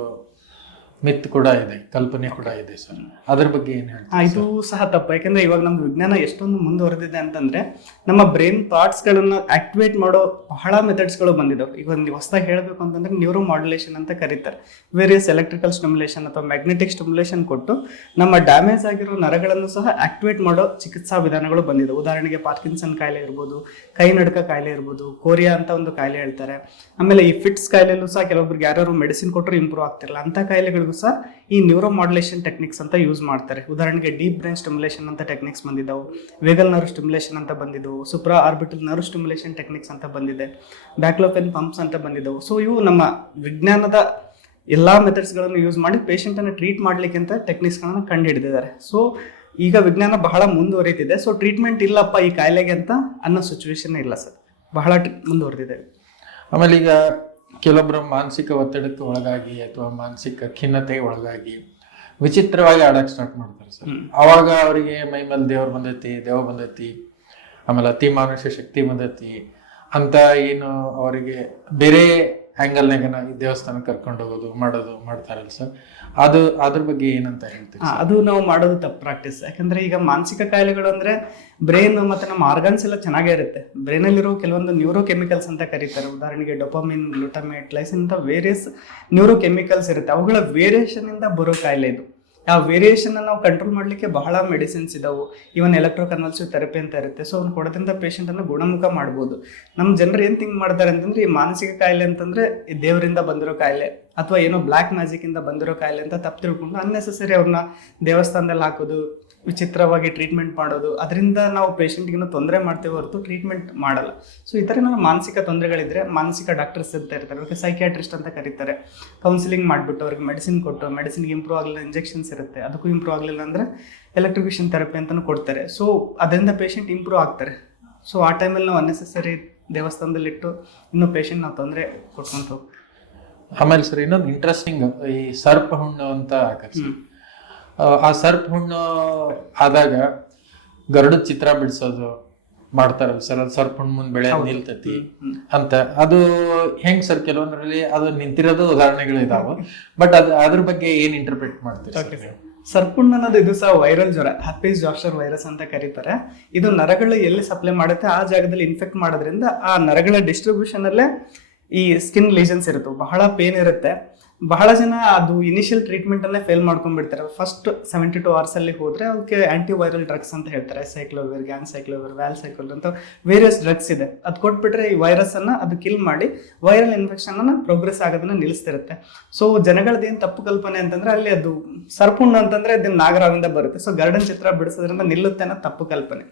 ಮಿತ್ ಕೂಡ ಇದೆ, ಕಲ್ಪನೆ ಕೂಡ ಇದೆ ಸರ್. ಅದ್ರ ಬಗ್ಗೆ ಏನು ಹೇಳ್ತೀರಾ? ಇದು ಸಹ ತಪ್ಪು. ಯಾಕಂದ್ರೆ ಇವಾಗ ನಮ್ದು ವಿಜ್ಞಾನ ಎಷ್ಟೊಂದು ಮುಂದುವರೆದಿದೆ ಅಂತಂದ್ರೆ ನಮ್ಮ ಬ್ರೈನ್ ಥಾಟ್ಸ್ ಗಳನ್ನ ಆಕ್ಟಿವೇಟ್ ಮಾಡೋ ಬಹಳ ಮೆಥಡ್ಸ್ಗಳು ಬಂದಿದ್ದಾವೆ. ಈಗ ಒಂದು ಹೊಸದಾಗಿ ಹೇಳಬೇಕು ಅಂತಂದ್ರೆ ನ್ಯೂರೋ ಮಾಡ್ಯುಲೇಷನ್ ಅಂತ ಕರೀತಾರೆ. ವೇರಿಯಸ್ ಎಲೆಕ್ಟ್ರಿಕಲ್ ಸ್ಟಿಮ್ಯುಲೇಷನ್ ಅಥವಾ ಮ್ಯಾಗ್ನೆಟಿಕ್ ಸ್ಟಿಮ್ಯುಲೇಷನ್ ಕೊಟ್ಟು ನಮ್ಮ ಡ್ಯಾಮೇಜ್ ಆಗಿರೋ ನರಗಳನ್ನು ಸಹ ಆಕ್ಟಿವೇಟ್ ಮಾಡೋ ಚಿಕಿತ್ಸಾ ವಿಧಾನಗಳು ಬಂದಿದೆ. ಉದಾಹರಣೆಗೆ ಪಾರ್ಕಿನ್ಸನ್ ಕಾಯಿಲೆ ಇರ್ಬೋದು, ಕೈ ನಡುಕ ಕಾಯಿಲೆ ಇರ್ಬೋದು, ಕೋರಿಯಾ ಅಂತ ಒಂದು ಕಾಯಿಲೆ ಹೇಳ್ತಾರೆ. ಆಮೇಲೆ ಈ ಫಿಟ್ಸ್ ಕಾಯಿಲೆಲ್ಲೂ ಸಹ ಕೆಲವೊಬ್ರಿಗೆ ಯಾರು ಮೆಡಿಸಿನ್ ಕೊಟ್ಟರು ಇಂಪ್ರೂವ್ ಆಗ್ತಿರಲ್ಲ, ಅಂತ ಕಾಯಿಲೆಗಳಿಗೂ ಸಹ ಈ ನ್ಯೂರೋ ಮಾಡ್ಯುಲೇಷನ್ ಟೆಕ್ನಿಕ್ಸ್ ಅಂತ ಯೂಸ್ ಮಾಡ್ತಾರೆ. ಉದಾಹರಣೆಗೆ ಡೀಪ್ ಬ್ರೈನ್ ಸ್ಟಿಮ್ಯುಲೇಷನ್ ಅಂತ ಟೆಕ್ನಿಕ್ಸ್ ಬಂದಿದ್ದವು, ವೇಗಲ್ ನರ್ವ್ ಸ್ಟಿಮ್ಯುಲೇಷನ್ ಅಂತ ಬಂದಿದ್ದವು, ಸುಪ್ರಾ ಆರ್ಬಿಟಲ್ ನರ್ವ್ ಸ್ಟಿಮ್ಯುಲೇಷನ್ ಟೆಕ್ನಿಕ್ಸ್ ಅಂತ ಬಂದಿದೆ, ಬ್ಯಾಕ್ಲೋಪೆನ್ ಪಂಪ್ಸ್ ಅಂತ ಬಂದಿದ್ದವು. ಸೊ ಇವು ನಮ್ಮ ವಿಜ್ಞಾನದ ಎಲ್ಲಾ ಮೆಥಡ್ಸ್ಗಳನ್ನು ಯೂಸ್ ಮಾಡಿ ಪೇಷಂಟ್ ಅನ್ನು ಟ್ರೀಟ್ ಮಾಡ್ಲಿಕ್ಕೆ ಅಂತ ಟೆಕ್ನಿಕ್ಸ್ಗಳನ್ನು ಕಂಡು ಹಿಡಿದಿದ್ದಾರೆ. ಸೊ ಈಗ ವಿಜ್ಞಾನ ಬಹಳ ಮುಂದುವರಿತಿದೆ. ಸೊ ಟ್ರೀಟ್ಮೆಂಟ್ ಇಲ್ಲಪ್ಪ ಈ ಕಾಯಿಲೆಗೆ ಅಂತ ಅನ್ನೋ ಸಿಚುವೇಶನ್ ಇಲ್ಲ ಸರ್, ಬಹಳ ಮುಂದುವರೆದಿದೆ. ಆಮೇಲೆ ಈಗ ಕೆಲವೊಬ್ಬರು ಮಾನಸಿಕ ಒತ್ತಡಕ್ಕೆ ಒಳಗಾಗಿ ಅಥವಾ ಮಾನಸಿಕ ಖಿನ್ನತೆಗೆ ಒಳಗಾಗಿ ವಿಚಿತ್ರವಾಗಿ ಆಡಕ್ಕೆ ಸ್ಟಾರ್ಟ್ ಮಾಡ್ತಾರೆ ಸರ್. ಅವಾಗ ಅವರಿಗೆ ಮೈ ಮೇಲೆ ದೇವ್ರು ಬಂದೈತಿ, ದೇವ ಬಂದೈತಿ, ಆಮೇಲೆ ಅತಿ ಮಾನುಷ ಶಕ್ತಿ ಬಂದೈತಿ ಅಂತ ಏನು ಅವರಿಗೆ ಬೇರೆ ಆ್ಯಂಗಲ್ನಾಗ ಈ ದೇವಸ್ಥಾನಕ್ಕೆ ಕರ್ಕೊಂಡು ಹೋಗೋದು ಮಾಡ್ತಾರಲ್ಲ ಸರ್, ಅದ್ರ ಬಗ್ಗೆ ಏನಂತ ಹೇಳ್ತೀವಿ? ಅದು ನಾವು ಮಾಡೋದು ತಪ್ಪು ಪ್ರಾಕ್ಟೀಸ್. ಯಾಕಂದ್ರೆ ಈಗ ಮಾನಸಿಕ ಕಾಯಿಲೆಗಳು ಅಂದ್ರೆ ಬ್ರೈನ್ ಮತ್ತೆ ನಮ್ಮ ಆರ್ಗನ್ಸ್ ಎಲ್ಲ ಚೆನ್ನಾಗೇ ಇರುತ್ತೆ. ಬ್ರೈನಲ್ಲಿರೋ ಕೆಲವೊಂದು ನ್ಯೂರೋ ಕೆಮಿಕಲ್ಸ್ ಅಂತ ಕರೀತಾರೆ. ಉದಾಹರಣೆಗೆ ಡೊಪಾಮಿನ್, ಗ್ಲೂಟಮೇಟ್, ಲೈಸಿನ್ ಅಂತ ವೇರಿಯಸ್ ನ್ಯೂರೋ ಕೆಮಿಕಲ್ಸ್ ಇರುತ್ತೆ. ಅವುಗಳ ವೇರಿಯೇಷನ್ ಇಂದ ಬರೋ ಕಾಯಿಲೆ ಇದು. ಆ ವೇರಿಯೇಷನ್ ನಾವು ಕಂಟ್ರೋಲ್ ಮಾಡಲಿಕ್ಕೆ ಬಹಳ ಮೆಡಿಸಿನ್ಸ್ ಇದಾವೆ. ಈವನ್ ಎಲೆಕ್ಟ್ರೋಕನ್ವಲ್ಸಿವ್ ಥೆರಪಿ ಅಂತ ಇರುತ್ತೆ. ಸೊ ಅವ್ನು ಕೊಡೋದ್ರಿಂದ ಪೇಷಂಟ್ ಅನ್ನು ಗುಣಮುಖ ಮಾಡ್ಬೋದು. ನಮ್ಮ ಜನರು ಏನು ಥಿಂಕ್ ಮಾಡ್ತಾರೆ ಅಂತಂದ್ರೆ ಈ ಮಾನಸಿಕ ಕಾಯಿಲೆ ಅಂತಂದ್ರೆ ಈ ದೇವರಿಂದ ಬಂದಿರೋ ಕಾಯಿಲೆ ಅಥವಾ ಏನೋ ಬ್ಲ್ಯಾಕ್ ಮ್ಯಾಜಿಕ್ ಇಂದ ಬಂದಿರೋ ಕಾಯಿಲೆ ಅಂತ ತಪ್ಪು ತಿಳ್ಕೊಂಡು ಅನ್ನೆಸೆಸರಿ ಅವ್ರನ್ನ ದೇವಸ್ಥಾನದಲ್ಲಿ ಹಾಕೋದು, ವಿಚಿತ್ರವಾಗಿ ಟ್ರೀಟ್ಮೆಂಟ್ ಮಾಡೋದು, ಅದರಿಂದ ನಾವು ಪೇಷಂಟ್ಗಿನ್ನೂ ತೊಂದರೆ ಮಾಡ್ತೇವೆ ಹೊರತು ಟ್ರೀಟ್ಮೆಂಟ್ ಮಾಡಲ್ಲ. ಸೊ ಈ ಥರ ನಾವು ಮಾನಸಿಕ ತೊಂದರೆಗಳಿದ್ರೆ ಮಾನಸಿಕ ಡಾಕ್ಟರ್ಸ್ ಅಂತ ಇರ್ತಾರೆ, ಅವ್ರಿಗೆ ಸೈಕಿಯಾಟ್ರಿಸ್ಟ್ ಅಂತ ಕರೀತಾರೆ. ಕೌನ್ಸಿಲಿಂಗ್ ಮಾಡಿಬಿಟ್ಟು ಅವ್ರಿಗೆ ಮೆಡಿಸಿನ್ ಕೊಟ್ಟು, ಮೆಡಿಸಿನ್ಗೆ ಇಂಪ್ರೂವ್ ಆಗಲಿಲ್ಲ ಇಂಜೆಕ್ಷನ್ಸ್ ಇರುತ್ತೆ, ಅದಕ್ಕೂ ಇಂಪ್ರೂವ್ ಆಗಲಿಲ್ಲ ಅಂದರೆ ಎಲೆಕ್ಟ್ರಿಕೇಷನ್ ಥೆರಪಿ ಅಂತಲೂ ಕೊಡ್ತಾರೆ. ಸೊ ಅದರಿಂದ ಪೇಷಂಟ್ ಇಂಪ್ರೂವ್ ಆಗ್ತಾರೆ. ಸೊ ಆ ಟೈಮಲ್ಲಿ ನಾವು ಅನ್ನೆಸೆಸರಿ ದೇವಸ್ಥಾನದಲ್ಲಿಟ್ಟು ಇನ್ನೂ ಪೇಷಂಟ್ ನಾವು ತೊಂದರೆ ಕೊಟ್ಕೊಂತ ಹೋಗ್ತೀವಿ. ಆಮೇಲೆ ಸರ್ ಇನ್ನೊಂದು ಇಂಟ್ರೆಸ್ಟಿಂಗ್, ಈ ಸರ್ಪ ಹುಣ್ಣು ಅಂತ ಆ ಸರ್ಪ ಹುಣ್ಣು ಆದಾಗ ಗರುಡದ ಚಿತ್ರ ಬಿಡಿಸೋದು ಮಾಡ್ತಾರಲ್ಲ ಸರ್, ಅದು ಸರ್ಪ ಹುಣ್ಣು ಮುಂದೆ ಬೆಳೆ ನಿಲ್ತತಿ ಅಂತ. ಅದು ಹೆಂಗ್ ಸರ್? ಕೆಲವೊಂದ್ರಲ್ಲಿ ಅದು ನಿಂತಿರೋದು ಉದಾಹರಣೆಗಳು ಇದಾವೆ, ಬಟ್ ಅದ್ರ ಬಗ್ಗೆ ಏನ್ ಇಂಟರ್ಪ್ರಿಟ್ ಮಾಡ್ತೀವಿ? ಸರ್ಪುಣ್ಣ ಅನ್ನೋದು ಇದು ಸಹ ವೈರಲ್ ಜ್ವರ, ಹರ್ಪೀಸ್ ಜಾಸ್ಟರ್ ವೈರಸ್ ಅಂತ ಕರೀತಾರೆ. ಇದು ನರಗಳು ಎಲ್ಲಿ ಸಪ್ಲೈ ಮಾಡುತ್ತೆ ಆ ಜಾಗದಲ್ಲಿ ಇನ್ಫೆಕ್ಟ್ ಮಾಡೋದ್ರಿಂದ ಆ ನರಗಳ ಡಿಸ್ಟ್ರಿಬ್ಯೂಷನ್ ಅಲ್ಲೇ ಈ ಸ್ಕಿನ್ ಲೀಷನ್ಸ್ ಇರುತ್ತೆ, ಬಹಳ ಪೇನ್ ಇರುತ್ತೆ. ಬಹಳ ಜನ ಅದು ಇನಿಷಿಯಲ್ ಟ್ರೀಟ್ಮೆಂಟ್ ಅನ್ನೇ ಫೇಲ್ ಮಾಡ್ಕೊಂಡ್ಬಿಡ್ತಾರೆ. ಫಸ್ಟ್ 72 hours ಅಲ್ಲಿ ಹೋದ್ರೆ ಅವಕ್ಕೆ ಆಂಟಿವೈರಲ್ ಡ್ರಗ್ಸ್ ಅಂತ ಹೇಳ್ತಾರೆ, ಸೈಕ್ಲೋವಿರ್, ಗ್ಯಾನ್ಸೈಕ್ಲೋವಿರ್, ವ್ಯಾಲ್ಸೈಕ್ಲೋವಿರ್ ಅಂತ ವೇರಿಯಸ್ ಡ್ರಗ್ಸ್ ಇದೆ. ಅದು ಕೊಟ್ಬಿಟ್ರೆ ಈ ವೈರಸ್ ಅನ್ನ ಅದು ಕಿಲ್ ಮಾಡಿ ವೈರಲ್ ಇನ್ಫೆಕ್ಷನ್ ಅನ್ನ ಪ್ರೋಗ್ರೆಸ್ ಆಗೋದನ್ನ ನಿಲ್ಲಿಸ್ತಿರುತ್ತೆ. ಸೊ ಜನಗಳದ್ದೇನು ತಪ್ಪು ಕಲ್ಪನೆ ಅಂತಂದ್ರೆ ಅಲ್ಲಿ ಅದು ಸರ್ಪುಣ್ಣ ಅಂತಂದ್ರೆ ಅದನ್ನ ನಾಗರಾವಿಂದ ಬರುತ್ತೆ, ಸೊ ಗರುಡನ್ ಚಿತ್ರ ಬಿಡಿಸೋದ್ರಿಂದ ನಿಲ್ಲುತ್ತೆ ಅನ್ನೋ ತಪ್ಪು ಕಲ್ಪನೆ.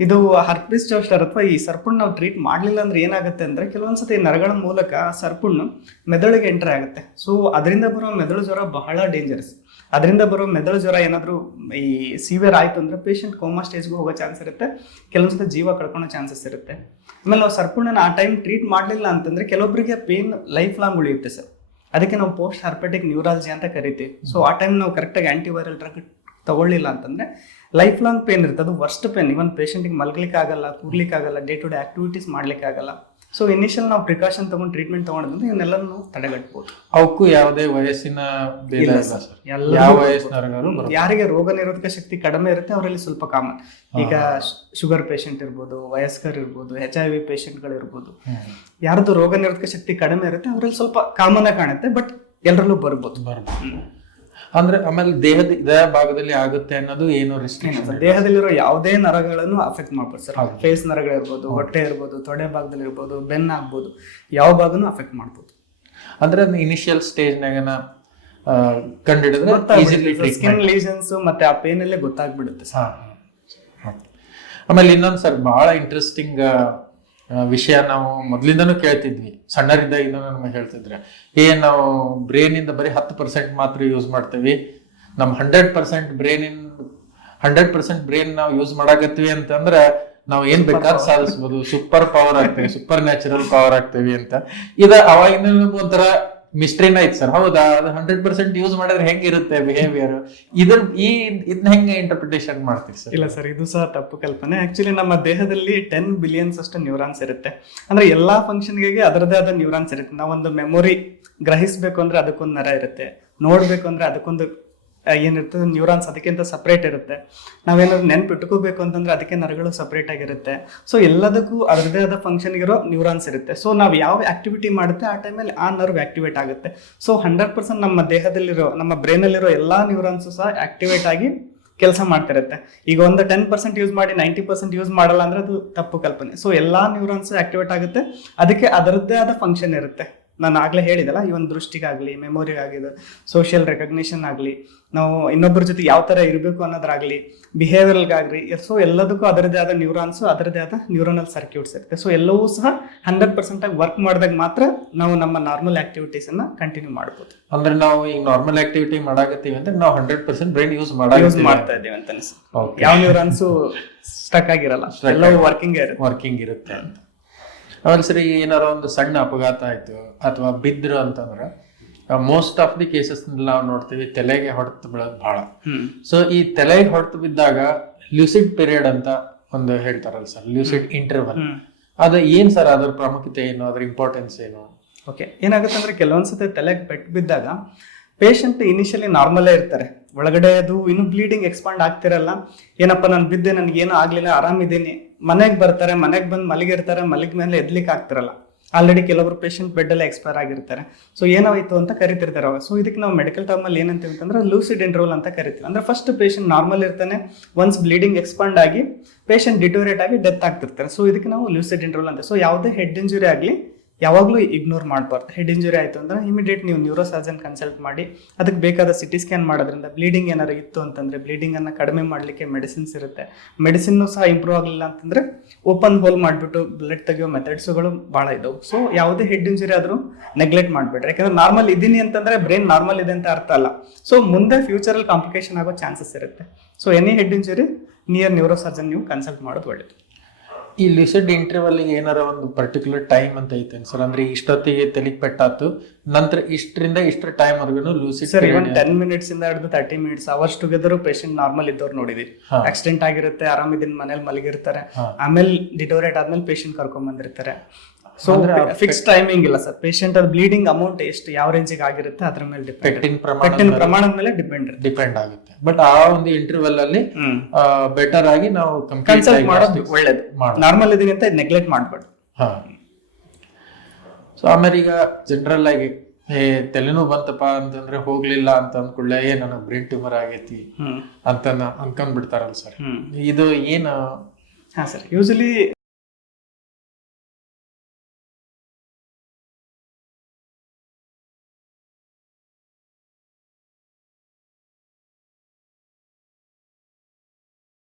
ಇದು ಹರ್ಪಿಸ್ ಜೋಸ್ಟರ್ ಅಥವಾ ಈ ಸರ್ಪುಣ್ಣು ನಾವು ಟ್ರೀಟ್ ಮಾಡಲಿಲ್ಲ ಅಂದ್ರೆ ಏನಾಗುತ್ತೆ ಅಂದ್ರೆ ಕೆಲವೊಂದ್ಸತಿ ನರಗಳ ಮೂಲಕ ಆ ಸರ್ಪುಣ್ಣು ಮೆದುಳಿಗೆ ಎಂಟರ್ ಆಗುತ್ತೆ. ಸೊ ಅದರಿಂದ ಬರೋ ಮೆದುಳು ಜ್ವರ ಬಹಳ ಡೇಂಜರಸ್. ಅದರಿಂದ ಬರೋ ಮೆದುಳು ಜ್ವರ ಏನಾದರೂ ಈ ಸಿವಿಯರ್ ಆಯಿತು ಅಂದ್ರೆ ಪೇಷಂಟ್ ಕೋಮಾ ಸ್ಟೇಜ್ಗೆ ಹೋಗೋ ಚಾನ್ಸ್ ಇರುತ್ತೆ, ಕೆಲವೊಂದ್ಸತಿ ಜೀವ ಕಳ್ಕೊಳ್ಳೋ ಚಾನ್ಸಸ್ ಇರುತ್ತೆ. ಆಮೇಲೆ ನಾವು ಸರ್ಪುಣ್ಣನ ಆ ಟೈಮ್ ಟ್ರೀಟ್ ಮಾಡಲಿಲ್ಲ ಅಂತಂದ್ರೆ ಕೆಲವೊಬ್ಬರಿಗೆ ಪೇನ್ ಲೈಫ್ ಲಾಂಗ್ ಉಳಿಯುತ್ತೆ ಸರ್. ಅದಕ್ಕೆ ನಾವು ಪೋಸ್ಟ್ ಹರ್ಪೆಟಿಕ್ ನ್ಯೂರಾಲಜಿ ಅಂತ ಕರಿತೀವಿ. ಸೊ ಆ ಟೈಮ್ ನಾವು ಕರೆಕ್ಟಾಗಿ ಆಂಟಿವೈರಲ್ ಡ್ರಗ್ ತಗೊಳ್ಳಿಲ್ಲ ಅಂತಂದ್ರೆ ಲೈಫ್ ಲಾಂಗ್ ಪೇನ್ ಇರುತ್ತೆ. ಅದು ವರ್ಸ್ಟ್ ಪೇನ್. ಇವನ್ ಪೇಷಂಟಿಗೆ ಮಲ್ಗ್ಲಿಕ್ಕೆ ಆಗಲ್ಲ, ಕೂರ್ಲಿಕ್ಕೆ ಆಗಲ್ಲ, ಡೇ ಟು ಡೇ ಆಕ್ಟಿವಿಟೀಸ್ ಮಾಡ್ಲಿಕ್ಕೆ ಆಗಲ್ಲ. ಸೊ ಇನಿಷಿಯಲ್ ನಾವು ಪ್ರಿಕಾಷನ್ ತಗೊಂಡು ಟ್ರೀಟ್ಮೆಂಟ್ ತಗೊಂಡ್ರೆ ಇವನ್ನೆಲ್ಲನೂ ನಾವು ತಡೆಗಟ್ಟಬಹುದು. ಅವಕ್ಕೂ ಯಾವುದೇ ವಯಸ್ಸಿನ ಭೇದ ಇಲ್ಲ ಸರ್. ಯಾವ ವಯಸ್ಸಿನವರೆಗೂ ಯಾರಿಗೆ ರೋಗ ನಿರೋಧಕ ಶಕ್ತಿ ಕಡಿಮೆ ಇರುತ್ತೆ ಅವರಲ್ಲಿ ಸ್ವಲ್ಪ ಕಾಮನ್. ಈಗ ಶುಗರ್ ಪೇಷಂಟ್ ಇರ್ಬೋದು, ವಯಸ್ಕರು ಇರ್ಬೋದು, HIV ಪೇಷಂಟ್ಗಳು ಇರ್ಬೋದು. ಯಾರ್ದು ರೋಗ ನಿರೋಧಕ ಶಕ್ತಿ ಕಡಿಮೆ ಇರುತ್ತೆ ಅವರಲ್ಲಿ ಸ್ವಲ್ಪ ಕಾಮನ್ ಆಗಿ ಕಾಣುತ್ತೆ, ಬಟ್ ಎಲ್ಲರಲ್ಲೂ ಬರ್ಬೋದು. ಅಂದ್ರೆ ಆಮೇಲೆ ದೇಹದ ಇದೇ ಭಾಗದಲ್ಲಿ ಆಗುತ್ತೆ ಅನ್ನೋದು ಏನು ರಿಸ್ಟ್ರಿಕ್ಷನ್? ದೇಹದಲ್ಲಿರೋ ಯಾವುದೇ ನರಗಳನ್ನು ಅಫೆಕ್ಟ್ ಮಾಡ್ಬೋದು ಸರ್. ಫೇಸ್ ನರಗಳಿರ್ಬೋದು, ಹೊಟ್ಟೆ ಇರ್ಬೋದು, ತೊಡೆ ಭಾಗದಲ್ಲಿ ಇರ್ಬೋದು, ಬೆನ್ನ ಆಗ್ಬೋದು, ಯಾವ ಭಾಗನೂ ಅಫೆಕ್ಟ್ ಮಾಡ್ಬೋದು. ಅಂದ್ರೆ ಇನಿಷಿಯಲ್ ಸ್ಟೇಜ್ನಾಗ ಕಂಡಿಡಿದ್ರೆ ಸ್ಕಿನ್ ಲೀಷನ್ಸ್ ಮತ್ತೆ ಆ ಪೇನ್ ಅಲ್ಲೇ ಗೊತ್ತಾಗ್ಬಿಡುತ್ತೆ ಸರ್. ಆಮೇಲೆ ಇನ್ನೊಂದು ಸರ್ ಬಹಳ ಇಂಟ್ರೆಸ್ಟಿಂಗ್ ವಿಷಯ ನಾವು ಮೊದ್ಲಿಂದನೂ ಕೇಳ್ತಿದ್ವಿ, ಸಣ್ಣರಿದ್ದಾಗ ನಮಗೆ ಹೇಳ್ತಿದ್ರೆ ನಾವು ಬ್ರೇನ್ ಇಂದ ಬರೀ 10% ಮಾತ್ರ ಯೂಸ್ ಮಾಡ್ತೇವಿ, ನಮ್ 100% ಬ್ರೇನ್ ನಾವು ಯೂಸ್ ಮಾಡಾಕತ್ತೀವಿ ಅಂತಂದ್ರ ನಾವ್ ಏನ್ ಬೇಕಾದ್ ಸಾಧಿಸ್ಬೋದು, ಸೂಪರ್ ಪವರ್ ಆಗ್ತೇವೆ, ಸೂಪರ್ ನ್ಯಾಚುರಲ್ ಪವರ್ ಆಗ್ತೇವಿ ಅಂತ. ಇದ ಅವಾಗಿನ ಒಂಥರ ಮಿಸ್ಟ್ರಿನ ಐತ್ ಸರ್. ಹೌದಾ, ಅದು 100% ಯೂಸ್ ಮಾಡಿದ್ರೆ ಹೆಂಗಿರುತ್ತೆ ಬಿಹೇವಿಯರ್? ಇದನ್ನ ಹೆಂಗೆ ಇಂಟರ್ಪ್ರಿಟೇಷನ್ ಮಾಡ್ತೀವಿ ಸರ್? ಇಲ್ಲ ಸರ್, ಇದು ಸಹ ತಪ್ಪು ಕಲ್ಪನೆ. ಆಕ್ಚುಲಿ ನಮ್ಮ ದೇಹದಲ್ಲಿ 10 ಬಿಲಿಯನ್ಸ್ ಅಷ್ಟು ನ್ಯೂರಾನ್ಸ್ ಇರುತ್ತೆ. ಅಂದ್ರೆ ಎಲ್ಲಾ ಫಂಕ್ಷನ್ಗೆ ಅದರದೇ ಆದ ನ್ಯೂರಾನ್ಸ್ ಇರುತ್ತೆ. ನಾವೊಂದು ಮೆಮೊರಿ ಗ್ರಹಿಸ್ಬೇಕು ಅಂದ್ರೆ ಅದಕ್ಕೊಂದು ನರ ಇರುತ್ತೆ, ನೋಡ್ಬೇಕು ಅಂದ್ರೆ ಅದಕ್ಕೊಂದು ಏನಿರ್ತದೆ ನ್ಯೂರಾನ್ಸ್ ಅದಕ್ಕಿಂತ ಸಪ್ರೇಟ್ ಇರುತ್ತೆ. ನಾವೇನಾದ್ರು ನೆನ್ಪಿಟ್ಕೋಬೇಕು ಅಂತಂದ್ರೆ ಅದಕ್ಕೆ ನರಗಳು ಸಪ್ರೇಟ್ ಆಗಿರುತ್ತೆ. ಸೊ ಎಲ್ಲದಕ್ಕೂ ಅದರದೇ ಆದ ಫಂಕ್ಷನ್ ಇರೋ ನ್ಯೂರಾನ್ಸ್ ಇರುತ್ತೆ. ಸೊ ನಾವು ಯಾವ ಆಕ್ಟಿವಿಟಿ ಮಾಡುತ್ತೆ ಆ ಟೈಮಲ್ಲಿ ಆ ನರ್ವ್ ಆಕ್ಟಿವೇಟ್ ಆಗುತ್ತೆ. ಸೊ 100% ನಮ್ಮ ದೇಹದಲ್ಲಿರೋ, ನಮ್ಮ ಬ್ರೈನಲ್ಲಿರೋ ಎಲ್ಲಾ ನ್ಯೂರಾನ್ಸ್ ಸಹ ಆಕ್ಟಿವೇಟ್ ಆಗಿ ಕೆಲಸ ಮಾಡ್ತಿರುತ್ತೆ. ಈಗ ಒಂದು 10% ಯೂಸ್ ಮಾಡಿ 90% ಯೂಸ್ ಮಾಡಲ್ಲ ಅಂದ್ರೆ ಅದು ತಪ್ಪು ಕಲ್ಪನೆ. ಸೊ ಎಲ್ಲಾ ನ್ಯೂರಾನ್ಸ್ ಆಕ್ಟಿವೇಟ್ ಆಗುತ್ತೆ, ಅದಕ್ಕೆ ಅದರದ್ದೇ ಆದ ಫಂಕ್ಷನ್ ಇರುತ್ತೆ. ನಾನು ಆಗ್ಲೇ ಹೇಳಿದಲ್ಲ, ಈ ಒಂದು ದೃಷ್ಟಿಗಾಗ್ಲಿ, ಮೆಮೊರಿಗಾಗಿದೆ, ಸೋಷಿಯಲ್ ರೆಕಗ್ನಿಷನ್ ಆಗಲಿ, ನಾವು ಇನ್ನೊಬ್ಬರ ಜೊತೆ ಯಾವ ತರ ಇರಬೇಕು ಅನ್ನೋದ್ರಾಗ್ಲಿ, ಬಿಹೇವಿಯರ್ಗಾಗ್ಲಿ, ಸೊ ಎಲ್ಲದಕ್ಕೂ ಅದರದೇ ಆದ ನ್ಯೂರಾನ್ಸ್, ಅದರದೇ ಆದ ನ್ಯೂರೋನಲ್ ಸರ್ಕ್ಯೂಟ್ಸ್ ಇರುತ್ತೆ. ಸೊ ಎಲ್ಲವೂ ಸಹ 100% ಆಗಿ ವರ್ಕ್ ಮಾಡಿದಾಗ ಮಾತ್ರ ನಾವು ನಮ್ಮ ನಾರ್ಮಲ್ ಆಕ್ಟಿವಿಟೀಸ್ ಅನ್ನ ಕಂಟಿನ್ಯೂ ಮಾಡಬಹುದು. ಅಂದ್ರೆ ನಾವು ಈಗ ನಾರ್ಮಲ್ ಆಕ್ಟಿವಿಟಿ ಮಾಡಾಕತ್ತೀವಿ ಅಂದ್ರೆ ನಾವು 100% ಬ್ರೈನ್ ಯೂಸ್ ಮಾಡ್ತಾ ಇದ್ದೀವಿ ಅಂತ ಅನ್ಸುತ್ತೆ. ಯಾವ ನ್ಯೂರಾನ್ಸ್ ಸ್ಟಕ್ ಆಗಿರಲ್ಲ, ಎಲ್ಲವೂ ವರ್ಕಿಂಗ್ ಇರುತ್ತೆ ಅಂತ. ಆಮೇಲೆ ಸರಿ, ಏನಾರ ಒಂದು ಸಣ್ಣ ಅಪಘಾತ ಆಯ್ತು ಅಥವಾ ಬಿದ್ರು ಅಂತಂದ್ರೆ ಮೋಸ್ಟ್ ಆಫ್ ದಿ ಕೇಸಸ್ ನಾವು ನೋಡ್ತೀವಿ ತಲೆಗೆ ಹೊಡೆತು ಬೀಳೋದು ಬಹಳ. ಸೊ ಈ ತಲೆಗೆ ಹೊಡೆತು ಬಿದ್ದಾಗ ಲ್ಯೂಸಿಡ್ ಪೀರಿಯಡ್ ಅಂತ ಒಂದು ಹೇಳ್ತಾರಲ್ಲ ಸರ್, ಲ್ಯೂಸಿಡ್ ಇಂಟರ್ವಲ್, ಅದು ಏನ್ ಸರ್? ಅದ್ರ ಪ್ರಾಮುಖ್ಯತೆ ಏನು, ಅದ್ರ ಇಂಪಾರ್ಟೆನ್ಸ್ ಏನು? ಓಕೆ, ಏನಾಗುತ್ತೆ ಅಂದ್ರೆ ಕೆಲವೊಂದ್ಸತಿ ತಲೆಗೆ ಪೆಟ್ಟು ಬಿದ್ದಾಗ ಪೇಷಂಟ್ ಇನಿಷಿಯಲಿ ನಾರ್ಮಲೇ ಇರ್ತಾರೆ, ಒಳಗಡೆ ಅದು ಇನ್ನು ಬ್ಲೀಡಿಂಗ್ ಎಕ್ಸ್ಪಾಂಡ್ ಆಗ್ತಿರಲ್ಲ. ಏನಪ್ಪ ನಾನು ಬಿದ್ದೆ, ನನ್ಗೇನು ಆಗ್ಲಿಲ್ಲ, ಆರಾಮಿದ್ದೀನಿ, ಮನೆಗೆ ಬರ್ತಾರೆ, ಮನೆಗೆ ಬಂದು ಮಲಗಿರ್ತಾರೆ, ಮಲಗಿದ ಮೇಲೆ ಎದ್ಲಿಕ್ಕೆ ಆಗ್ತಿರಲ್ಲ. ಆಲ್ರೆಡಿ ಕೆಲವರು ಪೇಷಂಟ್ ಬೆಡ್ ಅಲ್ಲೇ ಎಕ್ಸ್ಪೈರ್ ಆಗಿರ್ತಾರೆ. ಸೊ ಏನಾಯ್ತು ಅಂತ ಕರಿತಿರ್ತಾರೆ ಅವಾಗ. ಸೊ ಇದಕ್ಕೆ ನಾವು ಮೆಡಿಕಲ್ ಟರ್ಮ್ ಅಲ್ಲಿ ಏನಂತೀವಿ ಅಂತಂದ್ರೆ ಲೂಸಿಡ್ ಇಂಟರ್ವಲ್ ಅಂತ ಕರಿತೀವಿ. ಅಂದ್ರೆ ಫಸ್ಟ್ ಪೇಷಂಟ್ ನಾರ್ಮಲ್ ಇರ್ತಾನೆ, ಒನ್ಸ್ ಬ್ಲೀಡಿಂಗ್ ಎಕ್ಸ್ಪಾಂಡ್ ಆಗಿ ಪೇಷಂಟ್ ಡಿಟೋರೇಟ್ ಆಗಿ ಡೆತ್ ಆಗ್ತಿರ್ತಾರೆ. ಸೊ ಇದಕ್ಕೆ ನಾವು ಲೂಸಿಡ್ ಇಂಟರ್ವಲ್ ಅಂತ. ಸೊ ಯಾವುದೇ ಹೆಡ್ ಇಂಜುರಿ ಆಗಲಿ ಯಾವಾಗಲೂ ಇಗ್ನೋರ್ ಮಾಡಬಾರ್ದು. ಹೆಡ್ ಇಂಜುರಿ ಆಯಿತು ಅಂದ್ರೆ ಇಮಿಡಿಯೇಟ್ ನೀವು ನ್ಯೂರೋ ಸರ್ಜನ್ ಕನ್ಸಲ್ಟ್ ಮಾಡಿ ಅದಕ್ಕೆ ಬೇಕಾದ CT ಸ್ಕ್ಯಾನ್ ಮಾಡೋದ್ರಿಂದ ಬ್ಲೀಡಿಂಗ್ ಏನಾರು ಇತ್ತು ಅಂತಂದ್ರೆ ಬ್ಲೀಡಿಂಗನ್ನು ಕಡಿಮೆ ಮಾಡಲಿಕ್ಕೆ ಮೆಡಿಸಿನ್ಸ್ ಇರುತ್ತೆ. ಮೆಡಿಸಿನ್ನು ಸಹ ಇಂಪ್ರೂವ್ ಆಗಲಿಲ್ಲ ಅಂತಂದ್ರೆ ಓಪನ್ ಹೋಲ್ ಮಾಡಿಬಿಟ್ಟು ಬ್ಲಡ್ ತೆಗೆಯೋ ಮೆಥಡ್ಸ್ಗಳು ಭಾಳ ಇದಾವೆ. ಸೊ ಯಾವುದೇ ಹೆಡ್ ಇಂಜುರಿ ಆದರೂ ನೆಗ್ಲೆಕ್ಟ್ ಮಾಡಬೇಡ್ರಿ. ಯಾಕಂದ್ರೆ ನಾರ್ಮಲ್ ಇದ್ದೀನಿ ಅಂತಂದ್ರೆ ಬ್ರೈನ್ ನಾರ್ಮಲ್ ಇದೆ ಅಂತ ಅರ್ಥ ಅಲ್ಲ. ಸೊ ಮುಂದೆ ಫ್ಯೂಚರಲ್ಲಿ ಕಾಂಪ್ಲಿಕೇಶನ್ ಆಗೋ ಚಾನ್ಸಸ್ ಇರುತ್ತೆ. So any head injury near neuro surgeon ನೀವು ಕನ್ಸಲ್ಟ್ ಮಾಡೋದು ಒಳ್ಳೆಯದು. ಈ ಲ್ಯೂಸಿಡ್ ಇಂಟರ್ವಲ್ ಏನಾರ ಒಂದು ಪರ್ಟಿಕ್ಯುಲರ್ ಟೈಮ್ ಅಂತ ಐತೆ ಸರ್? ಅಂದ್ರೆ ಇಷ್ಟೊತ್ತಿಗೆ ತಲೆಗೆ ಪೆಟ್ಟಾತು, ನಂತರ ಇಷ್ಟರಿಂದ ಇಷ್ಟರ ಟೈಮ್ ವರ್ಗು ಲೂಸಿಡ್ ಸರ್, ಇವನ್ 10 minutes ಇಂದ ಹಿಡಿದು 30 minutes hours together patient normal ಇದ್ದವ್ರು ನೋಡಿದೀವಿ. ಆಕ್ಸಿಡೆಂಟ್ ಆಗಿರುತ್ತೆ, ಆರಾಮಿದ್ದೀನಿ, ಮನೇಲಿ ಮಲಗಿರ್ತಾರೆ, ಆಮೇಲೆ ಡಿಟೋರೇಟ್ ಆದ್ಮೇಲೆ ಪೇಷಂಟ್ ಕರ್ಕೊಂಡ್ ಬಂದಿರ್ತಾರೆ. ಸೊ ಫಿಕ್ಸ್ ಟೈಮಿಂಗ್ ಇಲ್ಲ ಸರ್. ಪೇಷಂಟ್ ಅದು ಬ್ಲೀಡಿಂಗ್ ಅಮೌಂಟ್ ಎಷ್ಟು ಯಾವ ರೇಂಜಿಗೆ ಆಗಿರುತ್ತೆ ಅದ್ರ ಮೇಲೆ ಪೆಟ್ಟಿನ ಪ್ರಮಾಣದ ಮೇಲೆ ಡಿಪೆಂಡ್ ಆಗುತ್ತೆ. ಬಟ್ ಆ ಒಂದು ಇಂಟರ್ವಲ್ ಅಲ್ಲಿ ಬೆಟರ್ ಆಗಿ ನಾವು ಕನ್ಸಲ್ಟ್ ಮಾಡೋದು ಒಳ್ಳೇದು. ನಾರ್ಮಲ್ ಇದೀನಿ ಅಂತ ನೆಗ್ಲೆಕ್ಟ್ ಮಾಡ್ಬಾರ್ದು. ಸೊ ಆಮೇಲೆ ಈಗ ಜನರಲ್ ಆಗಿ ತಲೆನೋವು ಬಂತಪ್ಪ ಅಂತಂದ್ರೆ ಹೋಗ್ಲಿಲ್ಲ ಅಂತ ಅಂದ್ಕೊಳ್ಳೆ ನನಗೆ ಬ್ರೈನ್ ಟ್ಯೂಮರ್ ಆಗೈತಿ ಅಂತ ಅನ್ಕೊಂಡ್ ಬಿಡ್ತಾರಲ್ಲ ಸರ್, ಇದು ಏನು? ಹಾ ಸರ್, ಯೂಶಲಿ